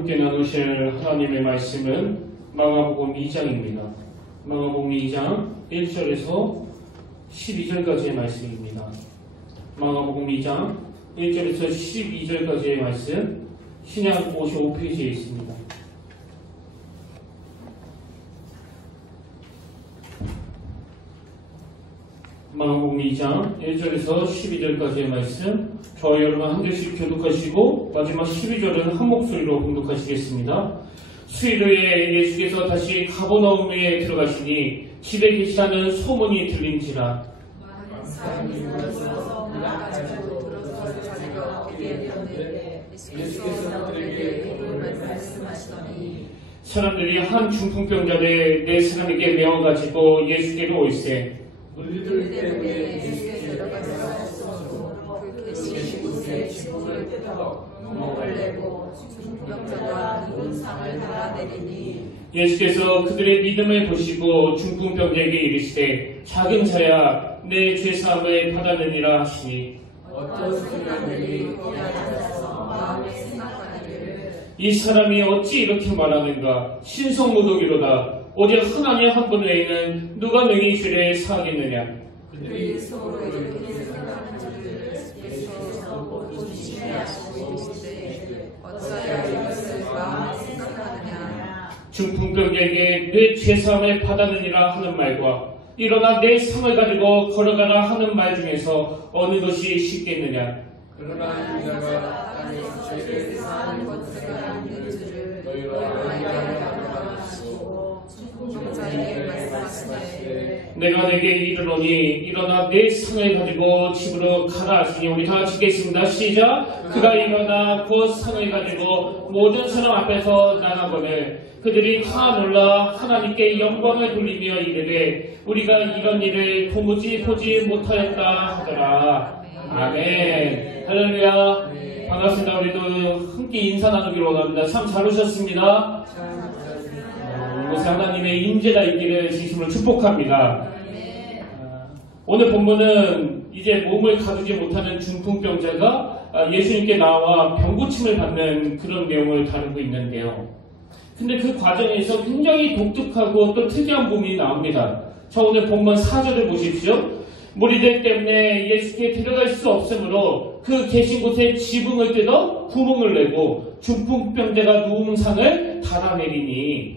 함께 나누실 하나님의 말씀은 마가복음 2장입니다. 마가복음 2장 1절에서 12절까지의 말씀입니다. 마가복음 2장 1절에서 12절까지의 말씀 신약 55페이지에 있습니다. 마가복음 2장 1절에서 12절까지의 말씀 저와 여러분 한 절씩 교독하시고 마지막 12절은 한 목소리로 봉독하시겠습니다. 수요일에 예수께서 다시 가버나움에 들어가시니 집에 계시다는 소문이 들린지라 많은 사람이 모여서 문학가지고 들어서 자기가 얻게 되었는데 예수께서 그들에게 이름을 말씀하시더니 사람들이 한 중풍병자를 네 사람에게 메어가지고 예수께로 올세 우리들 때문에 예수께 데려가서 그 계신 곳에 지붕을 뜯어 구멍을 내고 중풍병자가 누운 상을 달아내리니 예수께서 그들의 믿음을 보시고 중풍병자에게 이르시되 작은 자야 내 죄사함을 받았느니라 하시니 어떤 사람들이 거기 앉아서 마음에 생각하기를 이 사람이 어찌 이렇게 말하는가 신성모독이로다 오직 하나님 한 분 외에는 누가 능히 죄를 사하겠느냐 그들이 서로 이렇게 생각하는 줄을 예수께서 모두 지시하시고 이르시되 어찌하여 이것을 마음에 생각하느냐 중풍병자에게 내 죄사함을 받았느니라 하는 말과 일어나 내 상을 가지고 걸어가라 하는 말 중에서 어느 것이 쉽겠느냐 그러나 인자가 땅에서 죄를 사하는 권세가 있는 줄을 너희와 알게 하려 하시고 중풍병자에게 말씀하시되 내가 내게 이르노니 일어나 내 상을 가지고 집으로 가라 하시니 우리 다 같이 읽겠습니다. 시작. 그가 일어나 곧 상을 가지고 모든 사람 앞에서 나가거늘 그들이 다 놀라 하나님께 영광을 돌리며 이르되 우리가 이런 일을 도무지 보지 못하였다 하더라. 아멘. 할렐루야. 반갑습니다. 우리도 함께 인사 나누기로 원합니다. 참 잘 오셨습니다. 이곳에 하나님의 임재가 있기를 진심으로 축복합니다. 오늘 본문은 이제 몸을 가두지 못하는 중풍병자가 예수님께 나와 병고침을 받는 그런 내용을 다루고 있는데요. 근데 그 과정에서 굉장히 독특하고 또 특이한 부분이 나옵니다. 자, 오늘 본문 4절을 보십시오. 무리들 때문에 예수께 들어갈 수 없으므로 그 계신 곳에 지붕을 뜯어 구멍을 내고 중풍병자가 누운 상을 달아내리니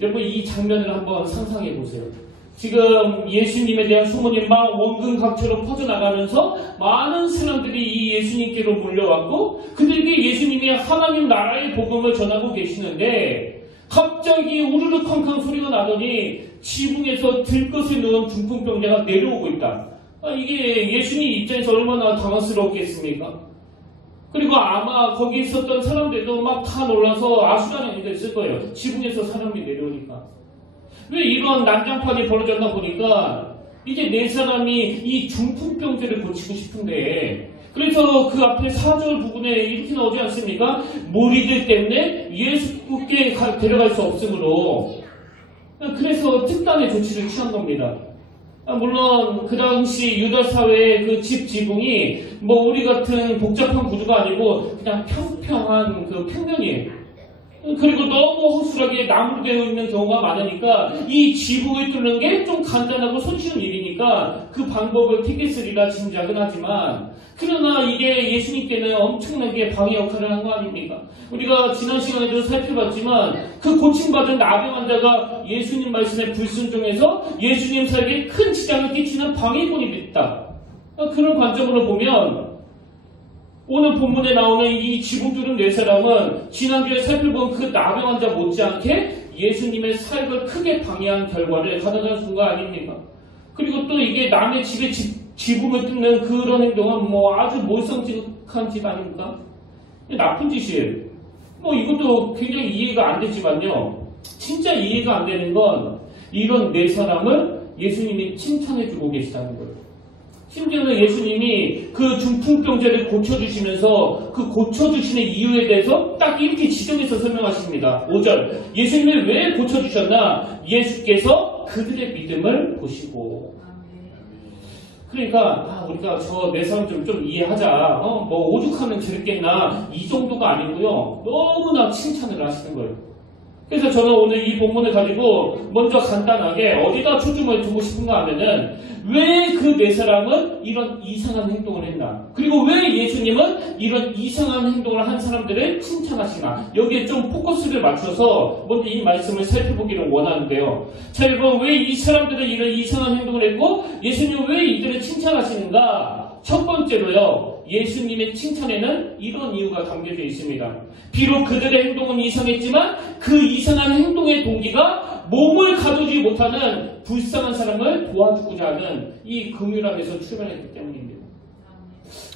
여러분 이 장면을 한번 상상해 보세요. 지금 예수님에 대한 소문이 막 원근각처로 퍼져나가면서 많은 사람들이 이 예수님께로 몰려왔고 그들에게 예수님이 하나님 나라의 복음을 전하고 계시는데 갑자기 우르르 쾅쾅 소리가 나더니 지붕에서 들것에 누운 중풍병자가 내려오고 있다. 이게 예수님 입장에서 얼마나 당황스럽겠습니까? 그리고 아마 거기 있었던 사람들도 막 다 놀라서 아수라장이 됐을 거예요. 지붕에서 사람이 내려오니까. 왜 이런 난장판이 벌어졌나 보니까 이제 네 사람이 이 중풍병자를 고치고 싶은데 그래서 그 앞에 4절 부분에 이렇게 나오지 않습니까? 무리들 때문에 예수께 데려갈 수 없으므로 그래서 특단의 조치를 취한 겁니다. 물론 그 당시 유다 사회의 그 집 지붕이 뭐 우리 같은 복잡한 구조가 아니고 그냥 평평한 그 평면이에요. 그리고 너무 허술하게 나무로 되어 있는 경우가 많으니까 이 지붕을 뚫는 게 좀 간단하고 손쉬운 일이니까 그 방법을 택했으리라 짐작은 하지만 그러나 이게 예수님께는 엄청나게 방해 역할을 한 거 아닙니까? 우리가 지난 시간에도 살펴봤지만 그 고침받은 나병 환자가 예수님 말씀에 불순종해서 예수님 사역에 큰 지장을 끼치는 방해꾼이 됐다. 그런 관점으로 보면 오늘 본문에 나오는 이 지붕 뚫은 네 사람은 지난주에 살펴본 그 나병 환자 못지않게 예수님의 사역을 크게 방해한 결과를 가져다 준 거 아닙니까? 그리고 또 이게 남의 집에 지붕을 뚫는 그런 행동은 뭐 아주 몰상식한 짓 아닙니까? 나쁜 짓이에요. 뭐 이것도 굉장히 이해가 안 되지만요. 진짜 이해가 안 되는 건 이런 네 사람을 예수님이 칭찬해주고 계시다는 거예요. 심지어는 예수님이 그 중풍병자를 고쳐주시면서 그 고쳐주시는 이유에 대해서 딱 이렇게 지정해서 설명하십니다. 5절 예수님을 왜 고쳐주셨나? 예수께서 그들의 믿음을 보시고 그러니까 우리가 저 내 사람 좀 이해하자. 뭐 오죽하면 저랬겠나 이 정도가 아니고요. 너무나 칭찬을 하시는 거예요. 그래서 저는 오늘 이 본문을 가지고 먼저 간단하게 어디다 초점을 두고 싶은가 하면은 왜 그 네 사람은 이런 이상한 행동을 했나? 그리고 왜 예수님은 이런 이상한 행동을 한 사람들을 칭찬하시나? 여기에 좀 포커스를 맞춰서 먼저 이 말씀을 살펴보기를 원하는데요. 자, 여러분, 왜 이 사람들은 이런 이상한 행동을 했고 예수님은 왜 이들을 칭찬하시는가? 첫 번째로요. 예수님의 칭찬에는 이런 이유가 담겨져 있습니다. 비록 그들의 행동은 이상했지만 그 이상한 행동의 동기가 몸을 가두지 못하는 불쌍한 사람을 도와주고자 하는 이 긍휼함에서 출발했기 때문입니다.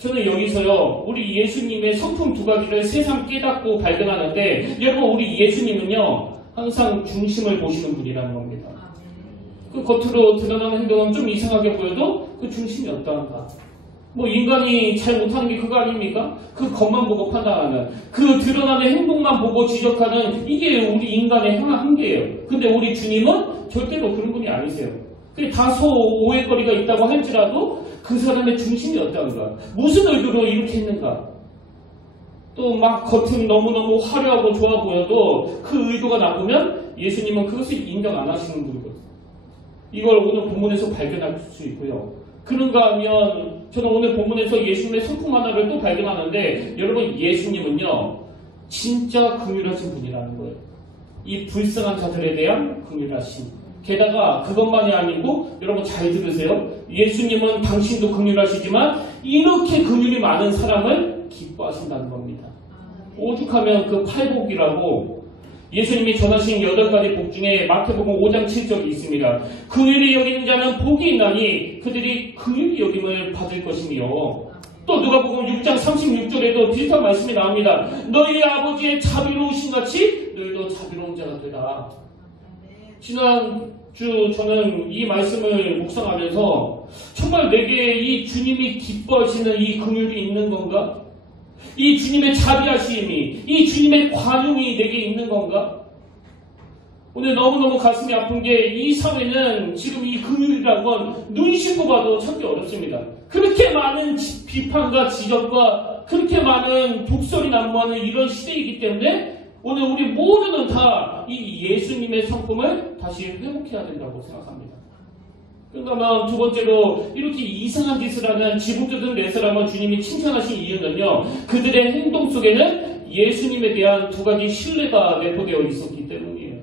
저는 여기서요, 우리 예수님의 성품 두 가지를 새삼 깨닫고 발견하는데, 여러분, 우리 예수님은요, 항상 중심을 보시는 분이라는 겁니다. 그 겉으로 드러나는 행동은 좀 이상하게 보여도 그 중심이 어떠한가? 뭐 인간이 잘 못하는 게 그거 아닙니까? 그 겉만 보고 판단하는, 그 드러나는 행동만 보고 지적하는 이게 우리 인간의 한계예요. 근데 우리 주님은 절대로 그런 분이 아니세요. 그 다소 오해거리가 있다고 할지라도 그 사람의 중심이 어떤가? 무슨 의도로 이렇게 했는가? 또 막 겉은 너무너무 화려하고 좋아 보여도 그 의도가 나쁘면 예수님은 그것을 인정 안 하시는 분이거든요. 이걸 오늘 본문에서 발견할 수 있고요. 그런가 하면 저는 오늘 본문에서 예수님의 성품 하나를 또 발견하는데, 여러분, 예수님은요 진짜 긍휼하신 분이라는 거예요. 이 불쌍한 자들에 대한 긍휼하심. 게다가 그것만이 아니고, 여러분 잘 들으세요. 예수님은 당신도 긍휼하시지만 이렇게 긍휼이 많은 사람을 기뻐하신다는 겁니다. 오죽하면 그 팔복이라고 예수님이 전하신 8가지 복 중에 마태복음 5장 7절이 있습니다. 긍휼히 여기는 자는 복이 있나니 그들이 긍휼히 여김을 받을 것이며, 또 누가복음 6장 36절에도 비슷한 말씀이 나옵니다. 너희 아버지의 자비로우신 같이 너희도 자비로운 자가 되라. 지난주 저는 이 말씀을 묵상하면서 정말 내게 이 주님이 기뻐하시는 이 긍휼이 있는 건가? 이 주님의 자비하심이, 이 주님의 관용이 내게 있는 건가? 오늘 너무너무 가슴이 아픈 게, 이 사회는 지금 이 긍휼이라고 한 눈 씻고 봐도 찾기 어렵습니다. 그렇게 많은 비판과 지적과 그렇게 많은 독설이 난무하는 이런 시대이기 때문에 오늘 우리 모두는 다 이 예수님의 성품을 다시 회복해야 된다고 생각합니다. 그러면 두 번째로 이렇게 이상한 짓을 하는 지붕 뜯은 네 사람을 주님이 칭찬하신 이유는요, 그들의 행동 속에는 예수님에 대한 두 가지 신뢰가 내포되어 있었기 때문이에요.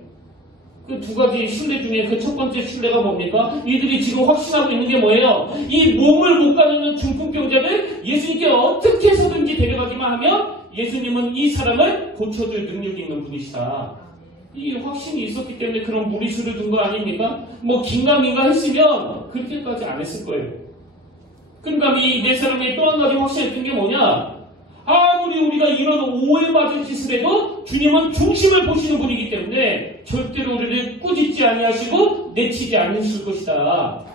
그 두 가지 신뢰 중에 그 첫 번째 신뢰가 뭡니까? 이들이 지금 확신하고 있는 게 뭐예요? 이 몸을 못 가누는 중풍병자를 예수님께 어떻게 해서든지 데려가기만 하면 예수님은 이 사람을 고쳐줄 능력이 있는 분이시다. 이 확신이 있었기 때문에 그런 무리수를 둔 거 아닙니까? 뭐 긴가민가 했으면 그렇게까지 안 했을 거예요. 그러니까 이 네 사람의 또 한 가지 확신했던 게 뭐냐? 아무리 우리가 이런 오해받은 짓을 해도 주님은 중심을 보시는 분이기 때문에 절대로 우리를 꾸짖지 아니하시고 내치지 않으실 것이다.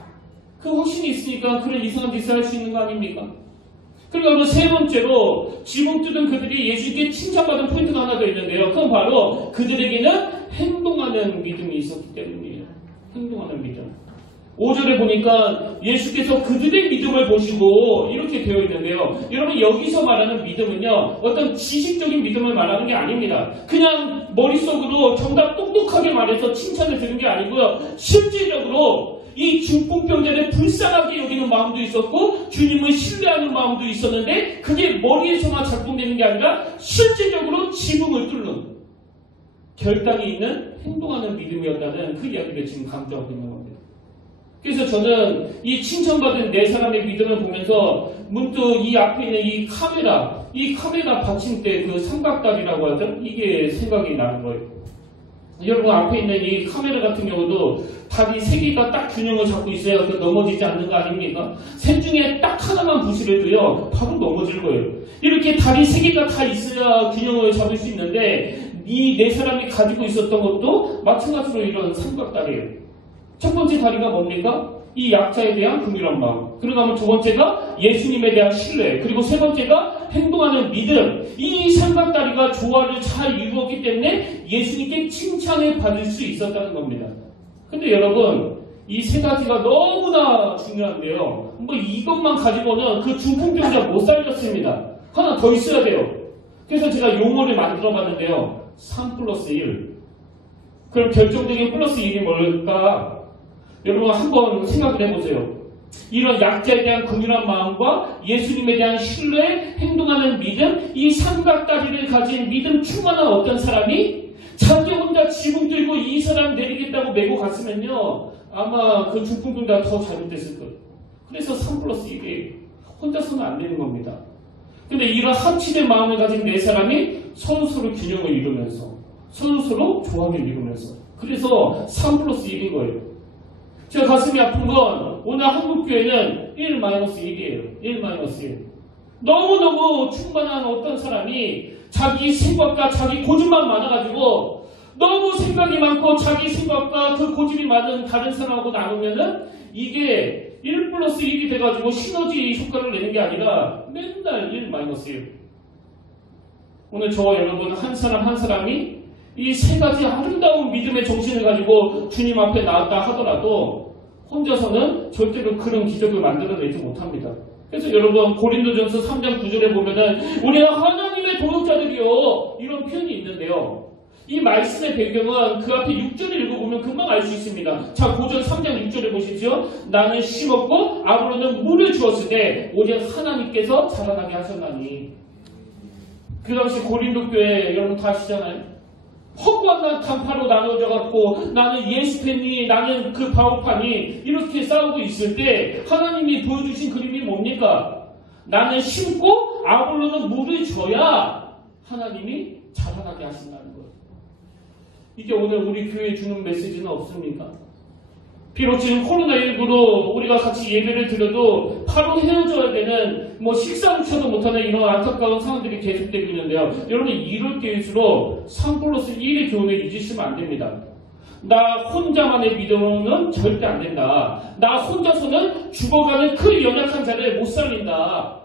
그 확신이 있으니까 그런 이상한 짓을 할 수 있는 거 아닙니까? 그리고 세 번째로 지붕 뜯은 그들이 예수님께 칭찬받은 포인트가 하나 더 있는데요. 그건 바로 그들에게는 행동하는 믿음이 있었기 때문이에요. 행동하는 믿음. 5절에 보니까 예수께서 그들의 믿음을 보시고 이렇게 되어 있는데요. 여러분, 여기서 말하는 믿음은요, 어떤 지식적인 믿음을 말하는 게 아닙니다. 그냥 머릿속으로 정답 똑똑하게 말해서 칭찬을 드는 게 아니고요. 실질적으로 이 중풍병자를 불쌍하게 여기는 마음도 있었고 주님을 신뢰하는 마음도 있었는데, 그게 머리에서만 작동되는 게 아니라 실질적으로 지붕을 뚫는 결단이 있는 행동하는 믿음이었다는 그 이야기를 지금 강조하고 있는 겁니다. 그래서 저는 이 칭찬받은 네 사람의 믿음을 보면서 문득 이 앞에 있는 이 카메라 받침대 그 삼각다리라고 하죠? 이게 생각이 나는 거예요. 여러분, 앞에 있는 이 카메라 같은 경우도 다리 세 개가 딱 균형을 잡고 있어야 넘어지지 않는 거 아닙니까? 셋 중에 딱 하나만 부실해도요, 바로 넘어질 거예요. 이렇게 다리 세 개가 다 있어야 균형을 잡을 수 있는데, 이 네 사람이 가지고 있었던 것도 마찬가지로 이런 삼각다리예요. 첫 번째 다리가 뭡니까? 이 약자에 대한 긍휼한 마음. 그러고 두 번째가 예수님에 대한 신뢰. 그리고 세 번째가 행동하는 믿음. 이 삼각다리가 조화를 잘 이루었기 때문에 예수님께 칭찬을 받을 수 있었다는 겁니다. 근데 여러분, 이 세 가지가 너무나 중요한데요. 뭐 이것만 가지고는 그 중풍병자 못 살렸습니다. 하나 더 있어야 돼요. 그래서 제가 용어를 만들어 봤는데요. 3+1. 그럼 결정적인 플러스 1이 뭘까? 여러분 한번 생각을 해보세요. 이런 약자에 대한 긍휼한 마음과 예수님에 대한 신뢰에 행동하는 믿음, 이 삼각다리를 가진 믿음 충만한 어떤 사람이 자기 혼자 지붕 들고 이 사람 내리겠다고 메고 갔으면요, 아마 그 중풍병자가 더 잘못됐을 거예요. 그래서 3+1이에요. 혼자서는 안 되는 겁니다. 근데 이런 합치된 마음을 가진 네 사람이 서로서로 균형을 이루면서 서로서로 조합을 이루면서 그래서 3+1인 거예요. 제가 가슴이 아픈 건 오늘 한국교회는 1-1이에요. 1-1. 너무너무 충만한 어떤 사람이 자기 생각과 자기 고집만 많아가지고 너무 생각이 많고 자기 생각과 그 고집이 많은 다른 사람하고 나누면은 이게 1+1이 돼가지고 시너지 효과를 내는 게 아니라 맨날 1-1. 오늘 저와 여러분 한 사람 한 사람이 이 세 가지 아름다운 믿음의 정신을 가지고 주님 앞에 나왔다 하더라도 혼자서는 절대로 그런 기적을 만들어내지 못합니다. 그래서 여러분 고린도전서 3장 9절에 보면은 우리가 하나님의 동역자들이요 이런 표현이 있는데요. 이 말씀의 배경은 그 앞에 6절을 읽어보면 금방 알 수 있습니다. 자, 고전 3장 6절에 보시죠. 나는 심었고 아브로는 물을 주었을 때 오직 하나님께서 자라나게 하셨나니. 그 당시 고린도 교회 여러분 다 아시잖아요. 헛구한 단파로 나눠져 갖고 나는 예수 팬이 나는 그 바오판이 이렇게 싸우고 있을 때 하나님이 보여주신 그림이 뭡니까? 나는 심고 아볼로는 물을 줘야 하나님이 자라나게 하신다는 거예요. 이게 오늘 우리 교회에 주는 메시지는 없습니까? 비록 지금 코로나19로 우리가 같이 예배를 드려도 바로 헤어져야 되는 식사조차도 못하는 이런 안타까운 상황들이 계속되고 있는데요. 여러분 이럴 때일수록 3+1의 교훈을 잊으시면 안 됩니다. 나 혼자만의 믿음으로는 절대 안 된다. 나 혼자서는 죽어가는 그 연약한 자를 못 살린다.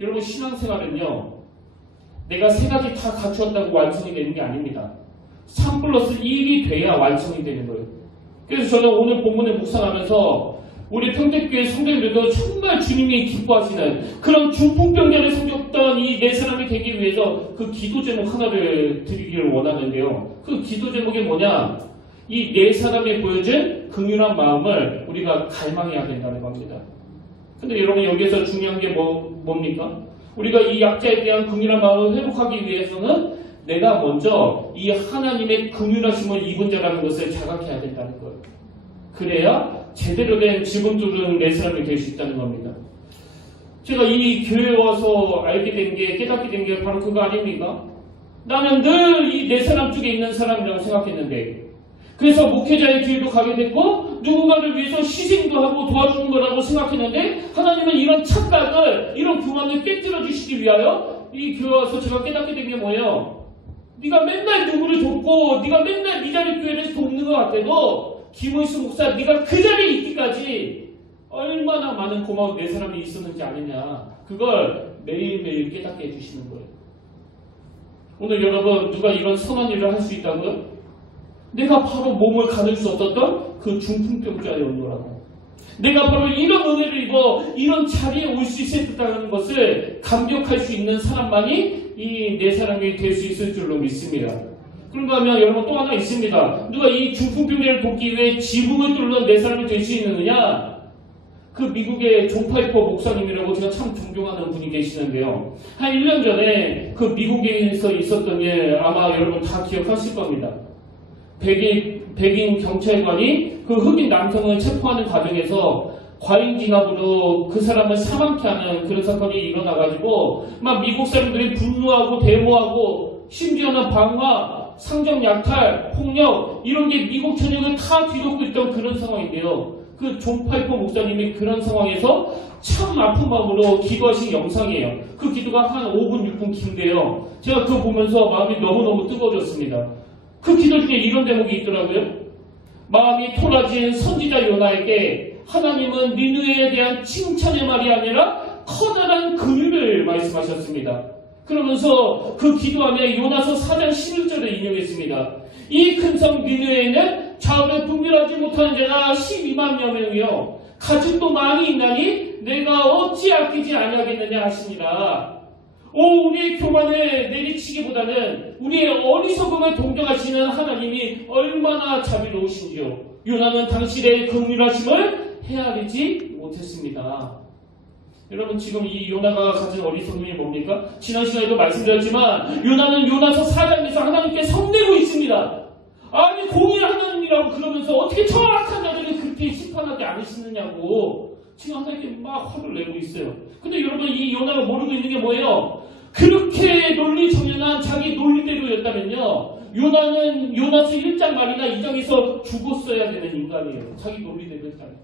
여러분 신앙생활은요. 내가 세 가지 다 갖추었다고 완성이 되는 게 아닙니다. 3+1이 돼야 완성이 되는 거예요. 그래서 저는 오늘 본문을 묵상하면서 우리 평택교회 성도님들도 정말 주님이 기뻐하시는 그런 중풍병자를 섬겼던 이 네 사람이 되기 위해서 그 기도 제목 하나를 드리기를 원하는데요. 그 기도 제목이 뭐냐? 이 네 사람이 보여준 긍휼한 마음을 우리가 갈망해야 된다는 겁니다. 근데 여러분 여기에서 중요한 게 뭡니까? 우리가 이 약자에 대한 긍휼한 마음을 회복하기 위해서는 내가 먼저 이 하나님의 긍휼하심을 입은 자라는 것을 자각해야 된다는 거예요. 그래야 제대로 된 지붕 뚫은 네 사람이 될 수 있다는 겁니다. 제가 이 교회에 와서 알게 된 게, 깨닫게 된 게 바로 그거 아닙니까? 나는 늘 이 네 사람 쪽에 있는 사람이라고 생각했는데 그래서 목회자의 길도 가게 됐고 누군가를 위해서 희생도 하고 도와주는 거라고 생각했는데 하나님은 이런 착각을, 이런 교만을 깨뜨려 주시기 위하여 이 교회에 와서 제가 깨닫게 된 게 뭐예요? 네가 맨날 누구를 돕고 네가 맨날 네 자리 교회를 돕는 것 같아도 김의수 목사 네가 그 자리에 있기까지 얼마나 많은 고마운 네 사람이 있었는지 아느냐. 그걸 매일매일 깨닫게 해주시는 거예요. 오늘 여러분 누가 이런 선한 일을 할 수 있다고요? 내가 바로 몸을 가눌 수 없었던 그 중풍병자였노라고. 내가 바로 이런 은혜를 입어 이런 자리에 올 수 있었다는 것을 감격할 수 있는 사람만이 이 네 사람이 될 수 있을 줄로 믿습니다. 그런가 하면 여러분 또 하나 있습니다. 누가 이 중풍병자를 돕기 위해 지붕을 뚫는 네 사람이 될 수 있느냐? 그 미국의 존 파이퍼 목사님이라고 제가 참 존경하는 분이 계시는데요. 한 1년 전에 그 미국에서 있었던 일 아마 여러분 다 기억하실 겁니다. 백인 경찰관이 그 흑인 남성을 체포하는 과정에서 과잉 진압으로 그 사람을 사망케 하는 그런 사건이 일어나가지고 막 미국 사람들이 분노하고 데모하고 심지어는 방화, 상점 약탈, 폭력 이런 게 미국 전역을 다 뒤덮고 있던 그런 상황인데요. 그 존 파이퍼 목사님이 그런 상황에서 참 아픈 마음으로 기도하신 영상이에요. 그 기도가 한 5분, 6분 긴데요. 제가 그거 보면서 마음이 너무너무 뜨거워졌습니다. 그 기도 중에 이런 대목이 있더라고요. 마음이 토라진 선지자 요나에게 하나님은 니느웨에 대한 칭찬의 말이 아니라 커다란 긍휼을 말씀하셨습니다. 그러면서 그 기도 안에 요나서 4장 11절을 인용했습니다. 이 큰 성 니느웨에는 좌우에 분별하지 못하는 자가 12만여 명이요 가축도 많이 있나니 내가 어찌 아끼지 아니하겠느냐 하시니라. 우리의 교만을 내리치기보다는 우리의 어리석음을 동정하시는 하나님이 얼마나 자비로우신지요. 요나는 당신의 긍휼하심을 헤아리지 못했습니다. 여러분, 지금 이 요나가 가진 어리석음이 뭡니까? 지난 시간에도 말씀드렸지만 요나는 요나서 4장에서 하나님께 성내고 있습니다. 아니, 공의 하나님이라고 그러면서 어떻게 저 악한 자들을 그렇게 심판하지 않으시느냐고 지금 하나님께 막 화를 내고 있어요. 근데 여러분, 이 요나가 모르고 있는 게 뭐예요? 그렇게 논리 정연한 자기 논리대로였다면요, 요나는 요나서 1장 말이나 2장에서 죽었어야 되는 인간이에요. 자기 논리대로 했다면.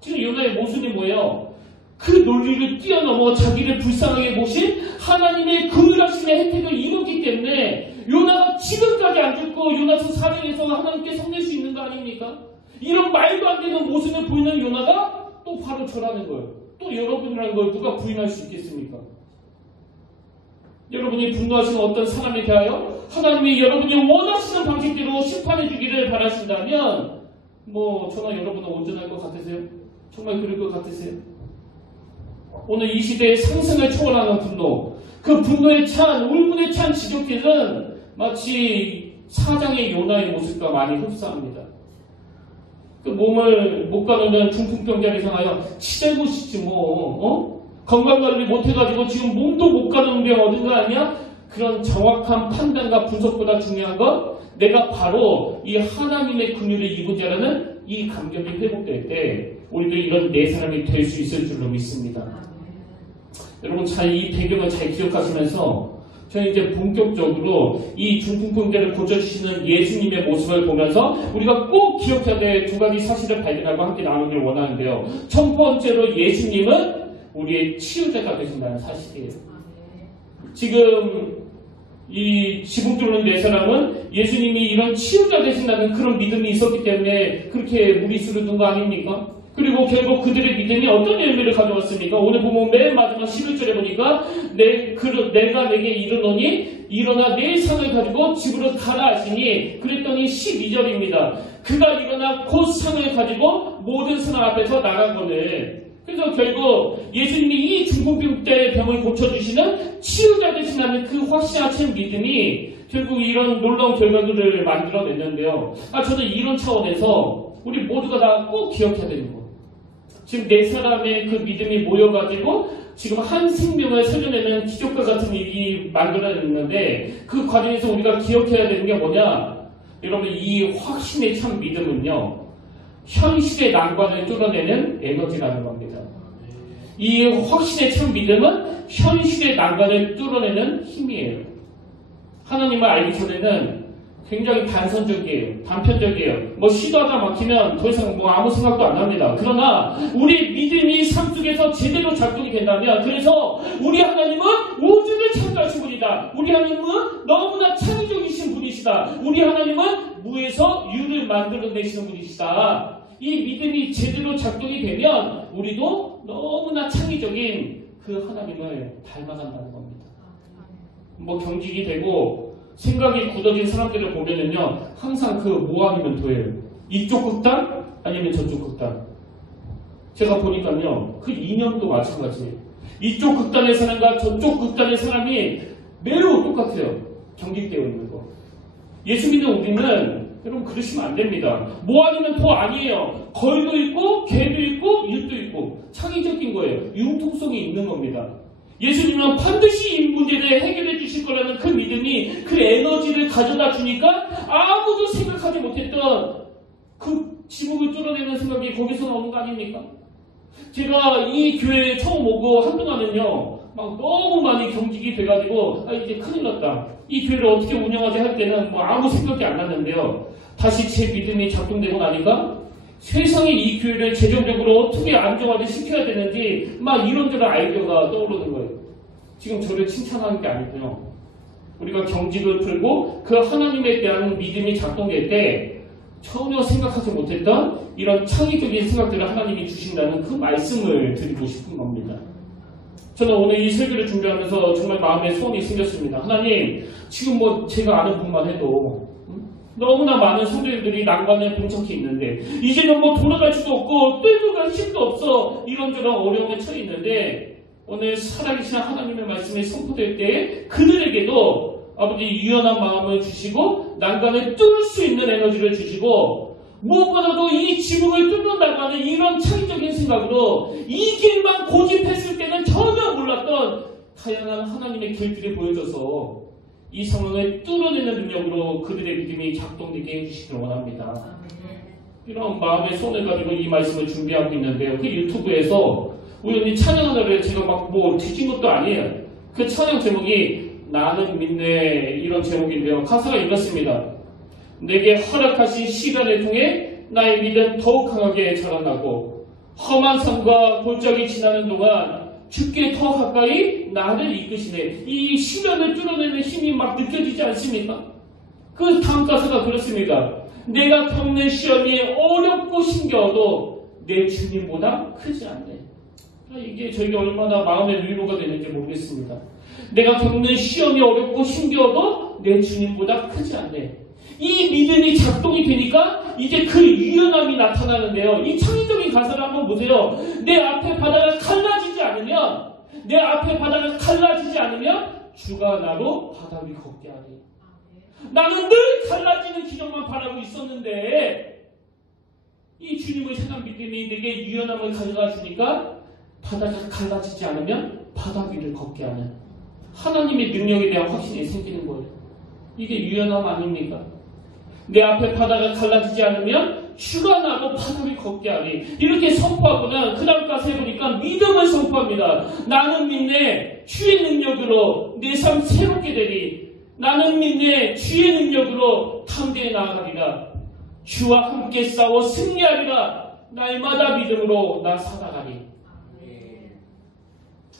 지금 요나의 모순이 뭐예요? 그 논리를 뛰어넘어 자기를 불쌍하게 보신 하나님의 긍휼하심의 혜택을 입었기 때문에 요나가 지금까지 안 죽고 요나서 4장에서 하나님께 성낼 수 있는 거 아닙니까? 이런 말도 안 되는 모습을 보이는 요나가 또 바로 저라는 거예요. 또 여러분이라는 걸 누가 부인할 수 있겠습니까? 여러분이 분노하시는 어떤 사람에 대하여 하나님이 여러분이 원하시는 방식대로 심판해 주기를 바라신다면 저나 여러분은 온전할 것 같으세요? 정말 그럴 것 같으세요? 오늘 이 시대의 상승을 초월하는 분노, 그 분노에 찬, 울분에 찬 지적들은 마치 4장의 요나의 모습과 많이 흡사합니다. 그 몸을 못 가누는 중풍병자를 향하여 치대고싶지 건강관리 못해가지고 지금 몸도 못 가누는 병 얻은 거 아니야? 그런 정확한 판단과 분석보다 중요한 건 내가 바로 이 하나님의 긍휼을 입은 자라는 이 감격이 회복될 때 우리도 이런 네 사람이 될 수 있을 줄로 믿습니다. 여러분, 잘 이 배경을 잘 기억하시면서 저는 이제 본격적으로 이 중풍병자를 고쳐주시는 예수님의 모습을 보면서 우리가 꼭 기억해야 될 두 가지 사실을 발견하고 함께 나누길 원하는데요. 첫 번째로 예수님은 우리의 치유자가 되신다는 사실이에요. 지금 이 지붕 뚫는 네 사람은 예수님이 이런 치유자 되신다는 그런 믿음이 있었기 때문에 그렇게 무리수를 둔 거 아닙니까? 그리고 결국 그들의 믿음이 어떤 열매를 가져왔습니까? 오늘 보면 맨 마지막 11절에 보니까 내가 내게 이르노니 일어나 내 상을 가지고 집으로 가라 하시니 그랬더니 12절입니다. 그가 일어나 곧 상을 가지고 모든 사람 앞에서 나가거늘. 그래서 결국 예수님이 이 중풍병 때의 병을 고쳐주시는 치유자 되신다는 그 확신하신 믿음이 결국 이런 놀라운 결과들을 만들어냈는데요. 저는 이런 차원에서 우리 모두가 다 꼭 기억해야 되는 거. 지금 네 사람의 그 믿음이 모여가지고 지금 한 생명을 살려내는 기적과 같은 일이 만들어냈는데 그 과정에서 우리가 기억해야 되는 게 뭐냐? 여러분, 이 확신에 찬 믿음은요, 현실의 난관을 뚫어내는 에너지라는 겁니다. 이 확신에 찬 믿음은 현실의 난관을 뚫어내는 힘이에요. 하나님을 알기 전에는 굉장히 단선적이에요. 단편적이에요. 시도하다 막히면 더 이상 아무 생각도 안 납니다. 그러나 우리 믿음이 삶 속에서 제대로 작동이 된다면, 그래서 우리 하나님은 우주를 창조하신 분이다. 우리 하나님은 너무나 창의적이신 분이시다. 우리 하나님은 무에서 유를 만들어내시는 분이시다. 이 믿음이 제대로 작동이 되면 우리도 너무나 창의적인 그 하나님을 닮아간다는 겁니다. 경직이 되고 생각이 굳어진 사람들을 보면은요, 항상 뭐 아니면 도예요. 이쪽 극단 아니면 저쪽 극단. 제가 보니까요, 그 이념도 마찬가지예요. 이쪽 극단의 사람과 저쪽 극단의 사람이 매우 똑같아요. 경직되어 있는 거. 예수 믿는 우리는 여러분 그러시면 안 됩니다. 뭐 아니면 도 아니에요. 걸도 있고 개도 있고 일도 있고 창의적인 거예요. 융통성이 있는 겁니다. 예수님은 반드시 이 문제를 해결해 주실 거라는 그 믿음이, 그 에너지를 가져다 주니까 아무도 생각하지 못했던 그 지붕을 뚫어내는 생각이 거기서 나오는 거 아닙니까? 제가 이 교회에 처음 오고 한동안은요, 너무 많이 경직이 돼가지고 이제 큰일 났다. 이 교회를 어떻게 운영하지 할 때는 아무 생각이 안 났는데요. 다시 제 믿음이 작동되고 나니까 세상에 이 교회를 재정적으로 어떻게 안정화를 시켜야 되는지 이런저런 아이디어가 떠오르는 거예요. 지금 저를 칭찬하는 게 아니고요. 우리가 경직을 풀고 그 하나님에 대한 믿음이 작동될 때 전혀 생각하지 못했던 이런 창의적인 생각들을 하나님이 주신다는 그 말씀을 드리고 싶은 겁니다. 저는 오늘 이 설교를 준비하면서 정말 마음에 소원이 생겼습니다. 하나님, 지금 제가 아는 분만 해도 너무나 많은 성도님들이 난관에 봉착해 있는데 이제는 뭐 돌아갈 수도 없고 끌고 갈 힘도 없어 이런저런 어려움에 처해 있는데 오늘 살아계신 하나님의 말씀이 선포될 때 그들에게도 아버지 유연한 마음을 주시고 난관을 뚫을 수 있는 에너지를 주시고 무엇보다도 이 지붕을 뚫는다고 하는 이런 창의적인 생각으로 이 길만 고집했을 때는 전혀 몰랐던 다양한 하나님의 길들이 보여져서 이 상황을 뚫어내는 능력으로 그들의 믿음이 작동되게 해주시길 원합니다. 이런 마음의 손을 가지고 이 말씀을 준비하고 있는데요. 그 유튜브에서 우연히 찬양하는 제가 막 뭐 뒤진 것도 아니에요. 그 찬양 제목이 나는 믿네 이런 제목인데요. 가사가 이렇습니다. 내게 허락하신 시간을 통해 나의 믿음 더욱 강하게 자라나고 험한 삶과 골짜기 지나는 동안 주께 더 가까이 나를 이끄시네. 이 시련을 뚫어내는 힘이 막 느껴지지 않습니까? 그 다음 가사가 그렇습니다. 내가 겪는 시험이 어렵고 힘겨워도 내 주님보다 크지 않네. 이게 저에게 얼마나 마음의 위로가 되는지 모르겠습니다. 내가 겪는 시험이 어렵고 힘겨워도 내 주님보다 크지 않네. 이 믿음이 작동이 되니까 이제 그 유연함이 나타나는데요. 이 창의적인 가사를 한번 보세요. 내 앞에 바다가 갈라지지 않으면 주가 나로 바다 위 걷게 하리. 나는 늘 갈라지는 기적만 바라고 있었는데 이 주님을 향한 믿음이 내게 유연함을 가져다 주니까 바다가 갈라지지 않으면 바다 위를 걷게 하는 하나님의 능력에 대한 확신이 생기는 거예요. 이게 유연함 아닙니까? 내 앞에 바다가 갈라지지 않으면 주가 나로 바다를 걷게 하리. 이렇게 선포하고는 그 다음 가사에 보니까 믿음을 선포합니다. 나는 믿네 주의 능력으로 내 삶 새롭게 되리. 나는 믿네 주의 능력으로 탐대에 나아가리라. 주와 함께 싸워 승리하리라. 날마다 믿음으로 나 살아가리.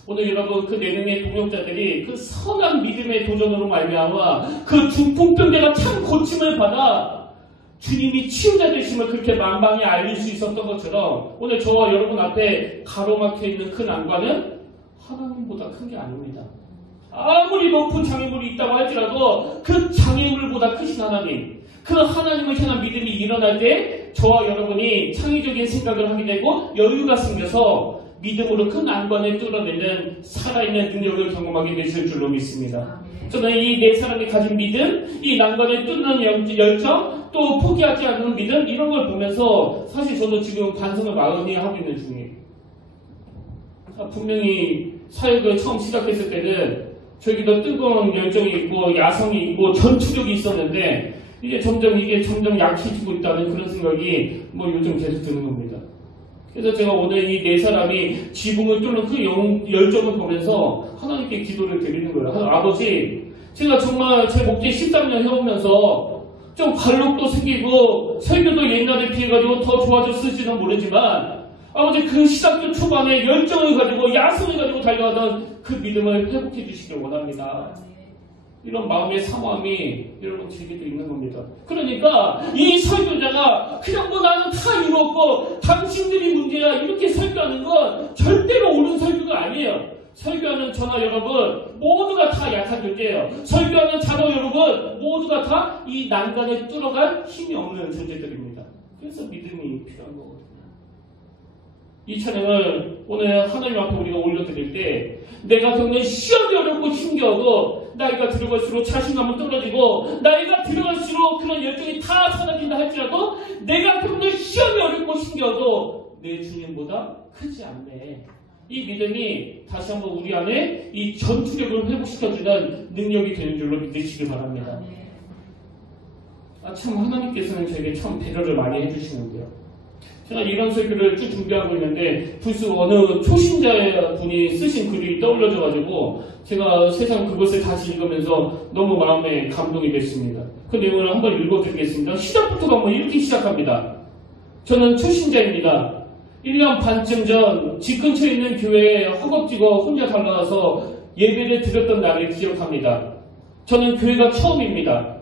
오늘 여러분 그 내능의 동역자들이 그 선한 믿음의 도전으로 말미암아 그 중풍병자가 참 고침을 받아 주님이 치유자 되심을 그렇게 만방에 알릴 수 있었던 것처럼 오늘 저와 여러분 앞에 가로막혀 있는 그 난관은 하나님보다 큰 게 아닙니다. 아무리 높은 장애물이 있다고 할지라도 그 장애물보다 크신 하나님, 그 하나님을 향한 믿음이 일어날 때 저와 여러분이 창의적인 생각을 하게 되고 여유가 생겨서 믿음으로 그 난관을 뚫어내는 살아있는 능력을 경험하게 되실 줄로 믿습니다. 저는 이 네 사람이 가진 믿음, 이 난관을 뚫는 열정, 또 포기하지 않는 믿음 이런 걸 보면서 사실 저도 지금 반성을 많이 하고 있는 중이에요. 분명히 사역을 처음 시작했을 때는 저기도 뜨거운 열정이 있고 야성이 있고 전투력이 있었는데 이게 점점 약해지고 있다는 그런 생각이 요즘 계속 드는 겁니다. 그래서 제가 오늘 이 네 사람이 지붕을 뚫는 그 열정을 보면서 하나님께 기도를 드리는 거예요. 아버지, 제가 정말 제 목재 13년 해오면서 좀 관록도 생기고 설교도 옛날에 비해가지고 더 좋아졌을지는 모르지만 아버지 그 시작도 초반에 열정을 가지고 야성을 가지고 달려가던 그 믿음을 회복해 주시길 원합니다. 이런 마음의 사모함이 여러분 제게도 있는 겁니다. 그러니까 이 설교자가 그냥 나는 다 이루었고 당신들이 문제야 이렇게 설교하는 건 절대로 옳은 설교가 아니에요. 설교하는 저나 여러분 모두가 다 약한 존재예요. 설교하는 자도 여러분 모두가 다 이 난간에 뚫어갈 힘이 없는 존재들입니다. 그래서 믿음이 필요한 거거든요. 이 찬양을 오늘 하나님 앞에 우리가 올려드릴 때 내가 겪는 시험이 어렵고 힘겨워도 나이가 들어갈수록 자신감은 떨어지고 나이가 들어갈수록 그런 열정이 다 사라진다 할지라도 내가 겪는 시험이 어렵고 힘겨워도 내 주님보다 크지 않네. 이 믿음이 다시 한번 우리 안에 이 전투력을 회복시켜주는 능력이 되는 줄로 믿으시기 바랍니다. 참 하나님께서는 저에게 참 배려를 많이 해주시는데요. 제가 이런 설교를 쭉 준비하고 있는데 불쑥 어느 초신자 분이 쓰신 글이 떠올려져가지고 제가 세상 그것을 다시 읽으면서 너무 마음에 감동이 됐습니다. 그 내용을 한번 읽어드리겠습니다. 시작부터가 이렇게 시작합니다. 저는 초신자입니다. 1년 반쯤 전 집 근처에 있는 교회에 허겁지겁 혼자 달려와서 예배를 드렸던 날을 기억합니다. 저는 교회가 처음입니다.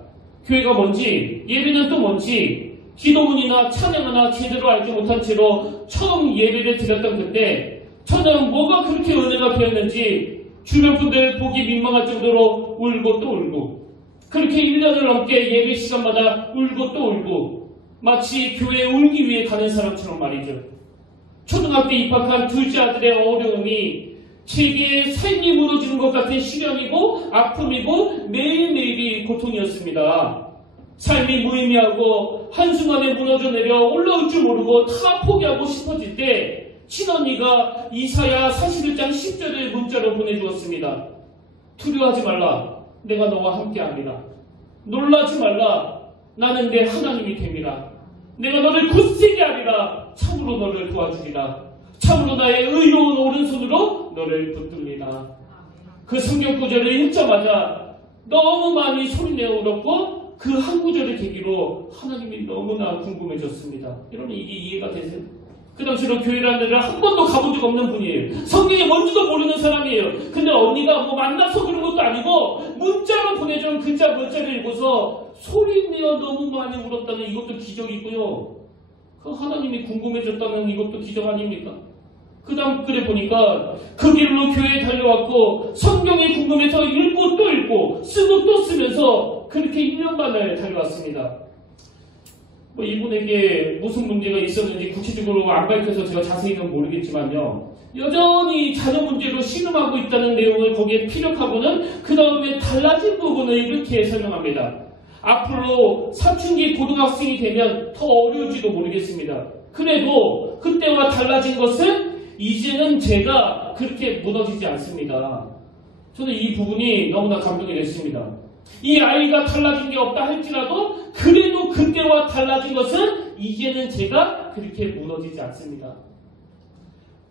교회가 뭔지, 예배는 또 뭔지, 기도문이나 찬양하나 제대로 알지 못한 채로 처음 예배를 드렸던 그때 저는 뭐가 그렇게 은혜가 되었는지 주변 분들 보기 민망할 정도로 울고 또 울고 그렇게 1년을 넘게 예배 시간마다 울고 또 울고 마치 교회에 울기 위해 가는 사람처럼 말이죠. 초등학교 입학한 둘째 아들의 어려움이 제게 삶이 무너지는 것 같은 시련이고 아픔이고 매일매일이 고통이었습니다. 삶이 무의미하고 한순간에 무너져 내려 올라올 줄 모르고 다 포기하고 싶어질 때 친언니가 이사야 41장 10절을 문자로 보내주었습니다. 두려워하지 말라. 내가 너와 함께하리라. 놀라지 말라. 나는 내 하나님이 됨이라. 내가 너를 굳세게 하리라. 참으로 너를 도와주리라. 참으로 나의 의로운 오른손으로 너를 붙들리라. 그 성경 구절을 읽자마자 너무 많이 소리내어 울었고 그 한 구절을 계기로 하나님이 너무나 궁금해졌습니다. 여러분 이게 이해가 되세요? 그 당시로 교회라는 데를 한 번도 가본 적 없는 분이에요. 성경에 뭔지도 모르는 사람이에요. 근데 언니가 뭐 만나서 그런 것도 아니고 문자로 보내준 글자 문자를 읽어서 소리내어 너무 많이 울었다는 이것도 기적이고요. 그 하나님이 궁금해졌다는 이것도 기적 아닙니까? 그 다음 글에 보니까 그 길로 교회에 달려왔고 성경이 궁금해서 읽고 또 읽고 쓰고 또 쓰면서 그렇게 1년간을 달려왔습니다. 뭐 이분에게 무슨 문제가 있었는지 구체적으로 안 밝혀서 제가 자세히는 모르겠지만요. 여전히 자녀 문제로 신음하고 있다는 내용을 거기에 피력하고는 그 다음에 달라진 부분을 이렇게 설명합니다. 앞으로 사춘기 고등학생이 되면 더 어려울지도 모르겠습니다. 그래도 그때와 달라진 것은 이제는 제가 그렇게 무너지지 않습니다. 저는 이 부분이 너무나 감동이 됐습니다. 이 아이가 달라진 게 없다 할지라도 그래도 그때와 달라진 것은 이제는 제가 그렇게 무너지지 않습니다.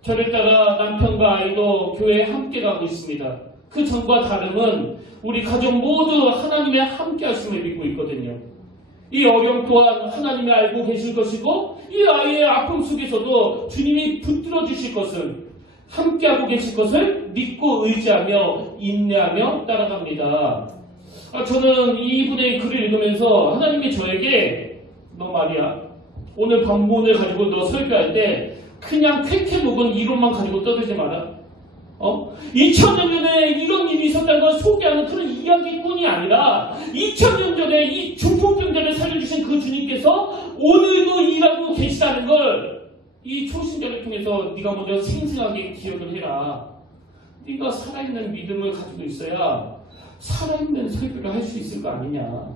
저를 따라 남편과 아이도 교회에 함께 가고 있습니다. 그 전과 다름은 우리 가족 모두 하나님의 함께 하심을 믿고 있거든요. 이 어려움 또한 하나님이 알고 계실 것이고 이 아이의 아픔 속에서도 주님이 붙들어 주실 것을 함께하고 계실 것을 믿고 의지하며 인내하며 따라갑니다. 저는 이분의 글을 읽으면서 하나님이 저에게 너 말이야 오늘 본문을 가지고 너 설교할 때 그냥 쾌쾌 묵은 이론만 가지고 떠들지 마라. 2000년 전에 이런 일이 있었다는 걸 소개하는 그런 이야기뿐이 아니라 2000년 전에 이 중풍병자를 살려주신 그 주님께서 오늘도 일하고 계시다는 걸 이 초신자를 통해서 네가 먼저 생생하게 기억을 해라. 네가 살아있는 믿음을 가지고 있어야 살아있는 설교를 할 수 있을 거 아니냐.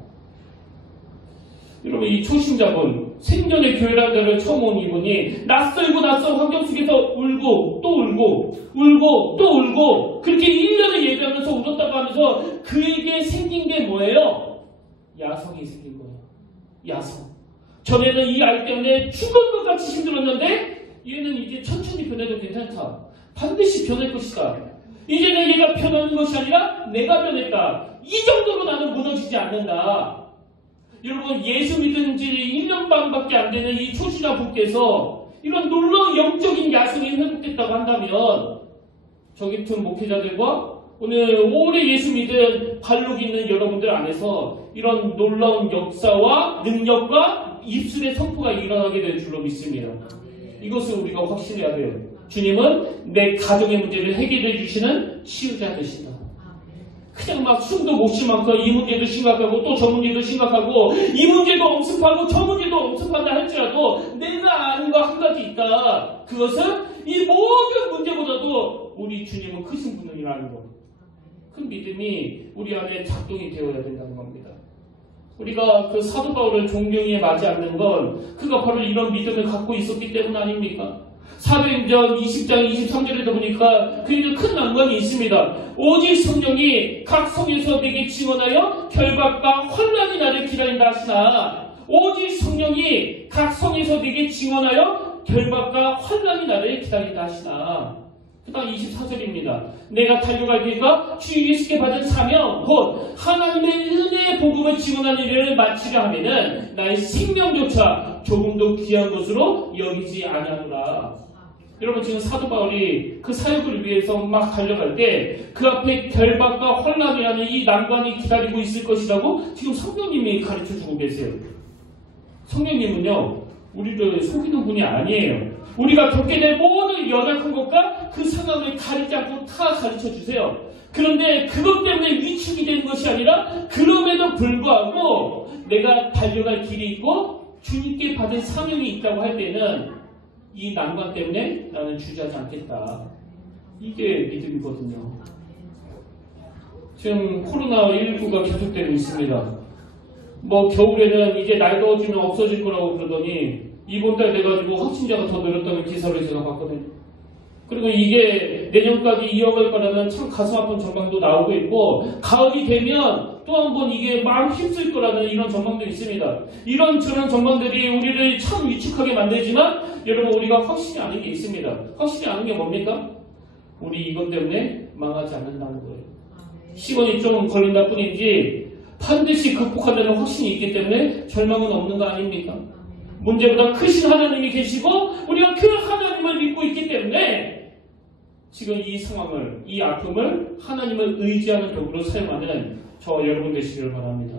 여러분 이 초신자분 생전에 교회라는 데를 처음 온 이분이 낯설고 낯선 환경 속에서 울고 또 울고 울고 또 울고 그렇게 1년을 예배하면서 울었다고 하면서 그에게 생긴 게 뭐예요? 야성이 생긴 거예요. 야성. 전에는 이 아이 때문에 죽을 것 같이 힘들었는데 얘는 이제 천천히 변해도 괜찮다. 반드시 변할 것이다. 이제는 얘가 변하는 것이 아니라 내가 변했다. 이 정도로 나는 무너지지 않는다. 여러분 예수 믿은 지 1년 반밖에 안 되는 이 초신자 분께서 이런 놀라운 영적인 야성이 회복됐다고 한다면 저 같은 목회자들과 오늘 오래 예수 믿은 발록 있는 여러분들 안에서 이런 놀라운 역사와 능력과 입술의 선포가 일어나게 될 줄로 믿습니다. 이것을 우리가 확신해야 돼요. 주님은 내 가정의 문제를 해결해 주시는 치유자 되신다. 그냥 막 숨도 못 쉴 만큼 이 문제도 심각하고 또 저 문제도 심각하고 이 문제도 엄습하고 저 문제도 엄습한다 할지라도 내가 아는 거 한 가지 있다. 그것은 이 모든 문제보다도 우리 주님은 크신 분이라는 것. 그 믿음이 우리 안에 작동이 되어야 된다는 겁니다. 우리가 그 사도 바울을 존경에 맞지 않는 건 그가 바로 이런 믿음을 갖고 있었기 때문 아닙니까? 사도행전 20장 23절에도 보니까 그에게 큰 난관이 있습니다. 오직 성령이 각 성에서 내게 증언하여 결박과 환난이 나를 기다린다 하시나 오직 성령이 각 성에서 내게 증언하여 결박과 환난이 나를 기다린다 하시나 그 다음 24절입니다. 내가 달려갈 길과 주 예수께 받은 사명 곧 하나님의 은혜의 복음을 증언하는 일을 마치려 하면은 나의 생명조차 조금도 귀한 것으로 여기지 아니하노라. 여러분 지금 사도 바울이 그 사역을 위해서 막 달려갈 때 그 앞에 결박과 환난이라는 이 난관이 기다리고 있을 것이라고 지금 성령님이 가르쳐주고 계세요. 성령님은요 우리를 속이는 분이 아니에요. 우리가 겪게 될 모든 연약한 것과 그 상황을 가리지 않고 다 가르쳐주세요. 그런데 그것 때문에 위축이 되는 것이 아니라 그럼에도 불구하고 내가 달려갈 길이 있고 주님께 받은 사명이 있다고 할 때는 이 난관 때문에 나는 주저하지 않겠다. 이게 믿음이거든요. 지금 코로나19가 계속되고 있습니다. 뭐 겨울에는 이제 날 더워지면 없어질 거라고 그러더니 이번 달 돼가지고 확진자가 더 늘었다는 기사를 제가 봤거든요. 그리고 이게 내년까지 이어갈 거라는 참 가슴 아픈 전망도 나오고 있고 가을이 되면 또 한 번 이게 막 힘쓸 거라는 이런 전망도 있습니다. 이런 저런 전망들이 우리를 참 위축하게 만들지만 여러분 우리가 확신이 아는 게 있습니다. 확신이 아는 게 뭡니까? 우리 이것 때문에 망하지 않는다는 거예요. 시간이 좀 걸린다 뿐이지 반드시 극복한다는 확신이 있기 때문에 절망은 없는 거 아닙니까? 문제보다 크신 하나님이 계시고 우리가 그 하나님을 믿고 있기 때문에 지금 이 상황을, 이 아픔을 하나님을 의지하는 도구로 사용하는 저와 여러분 되시기를 바랍니다.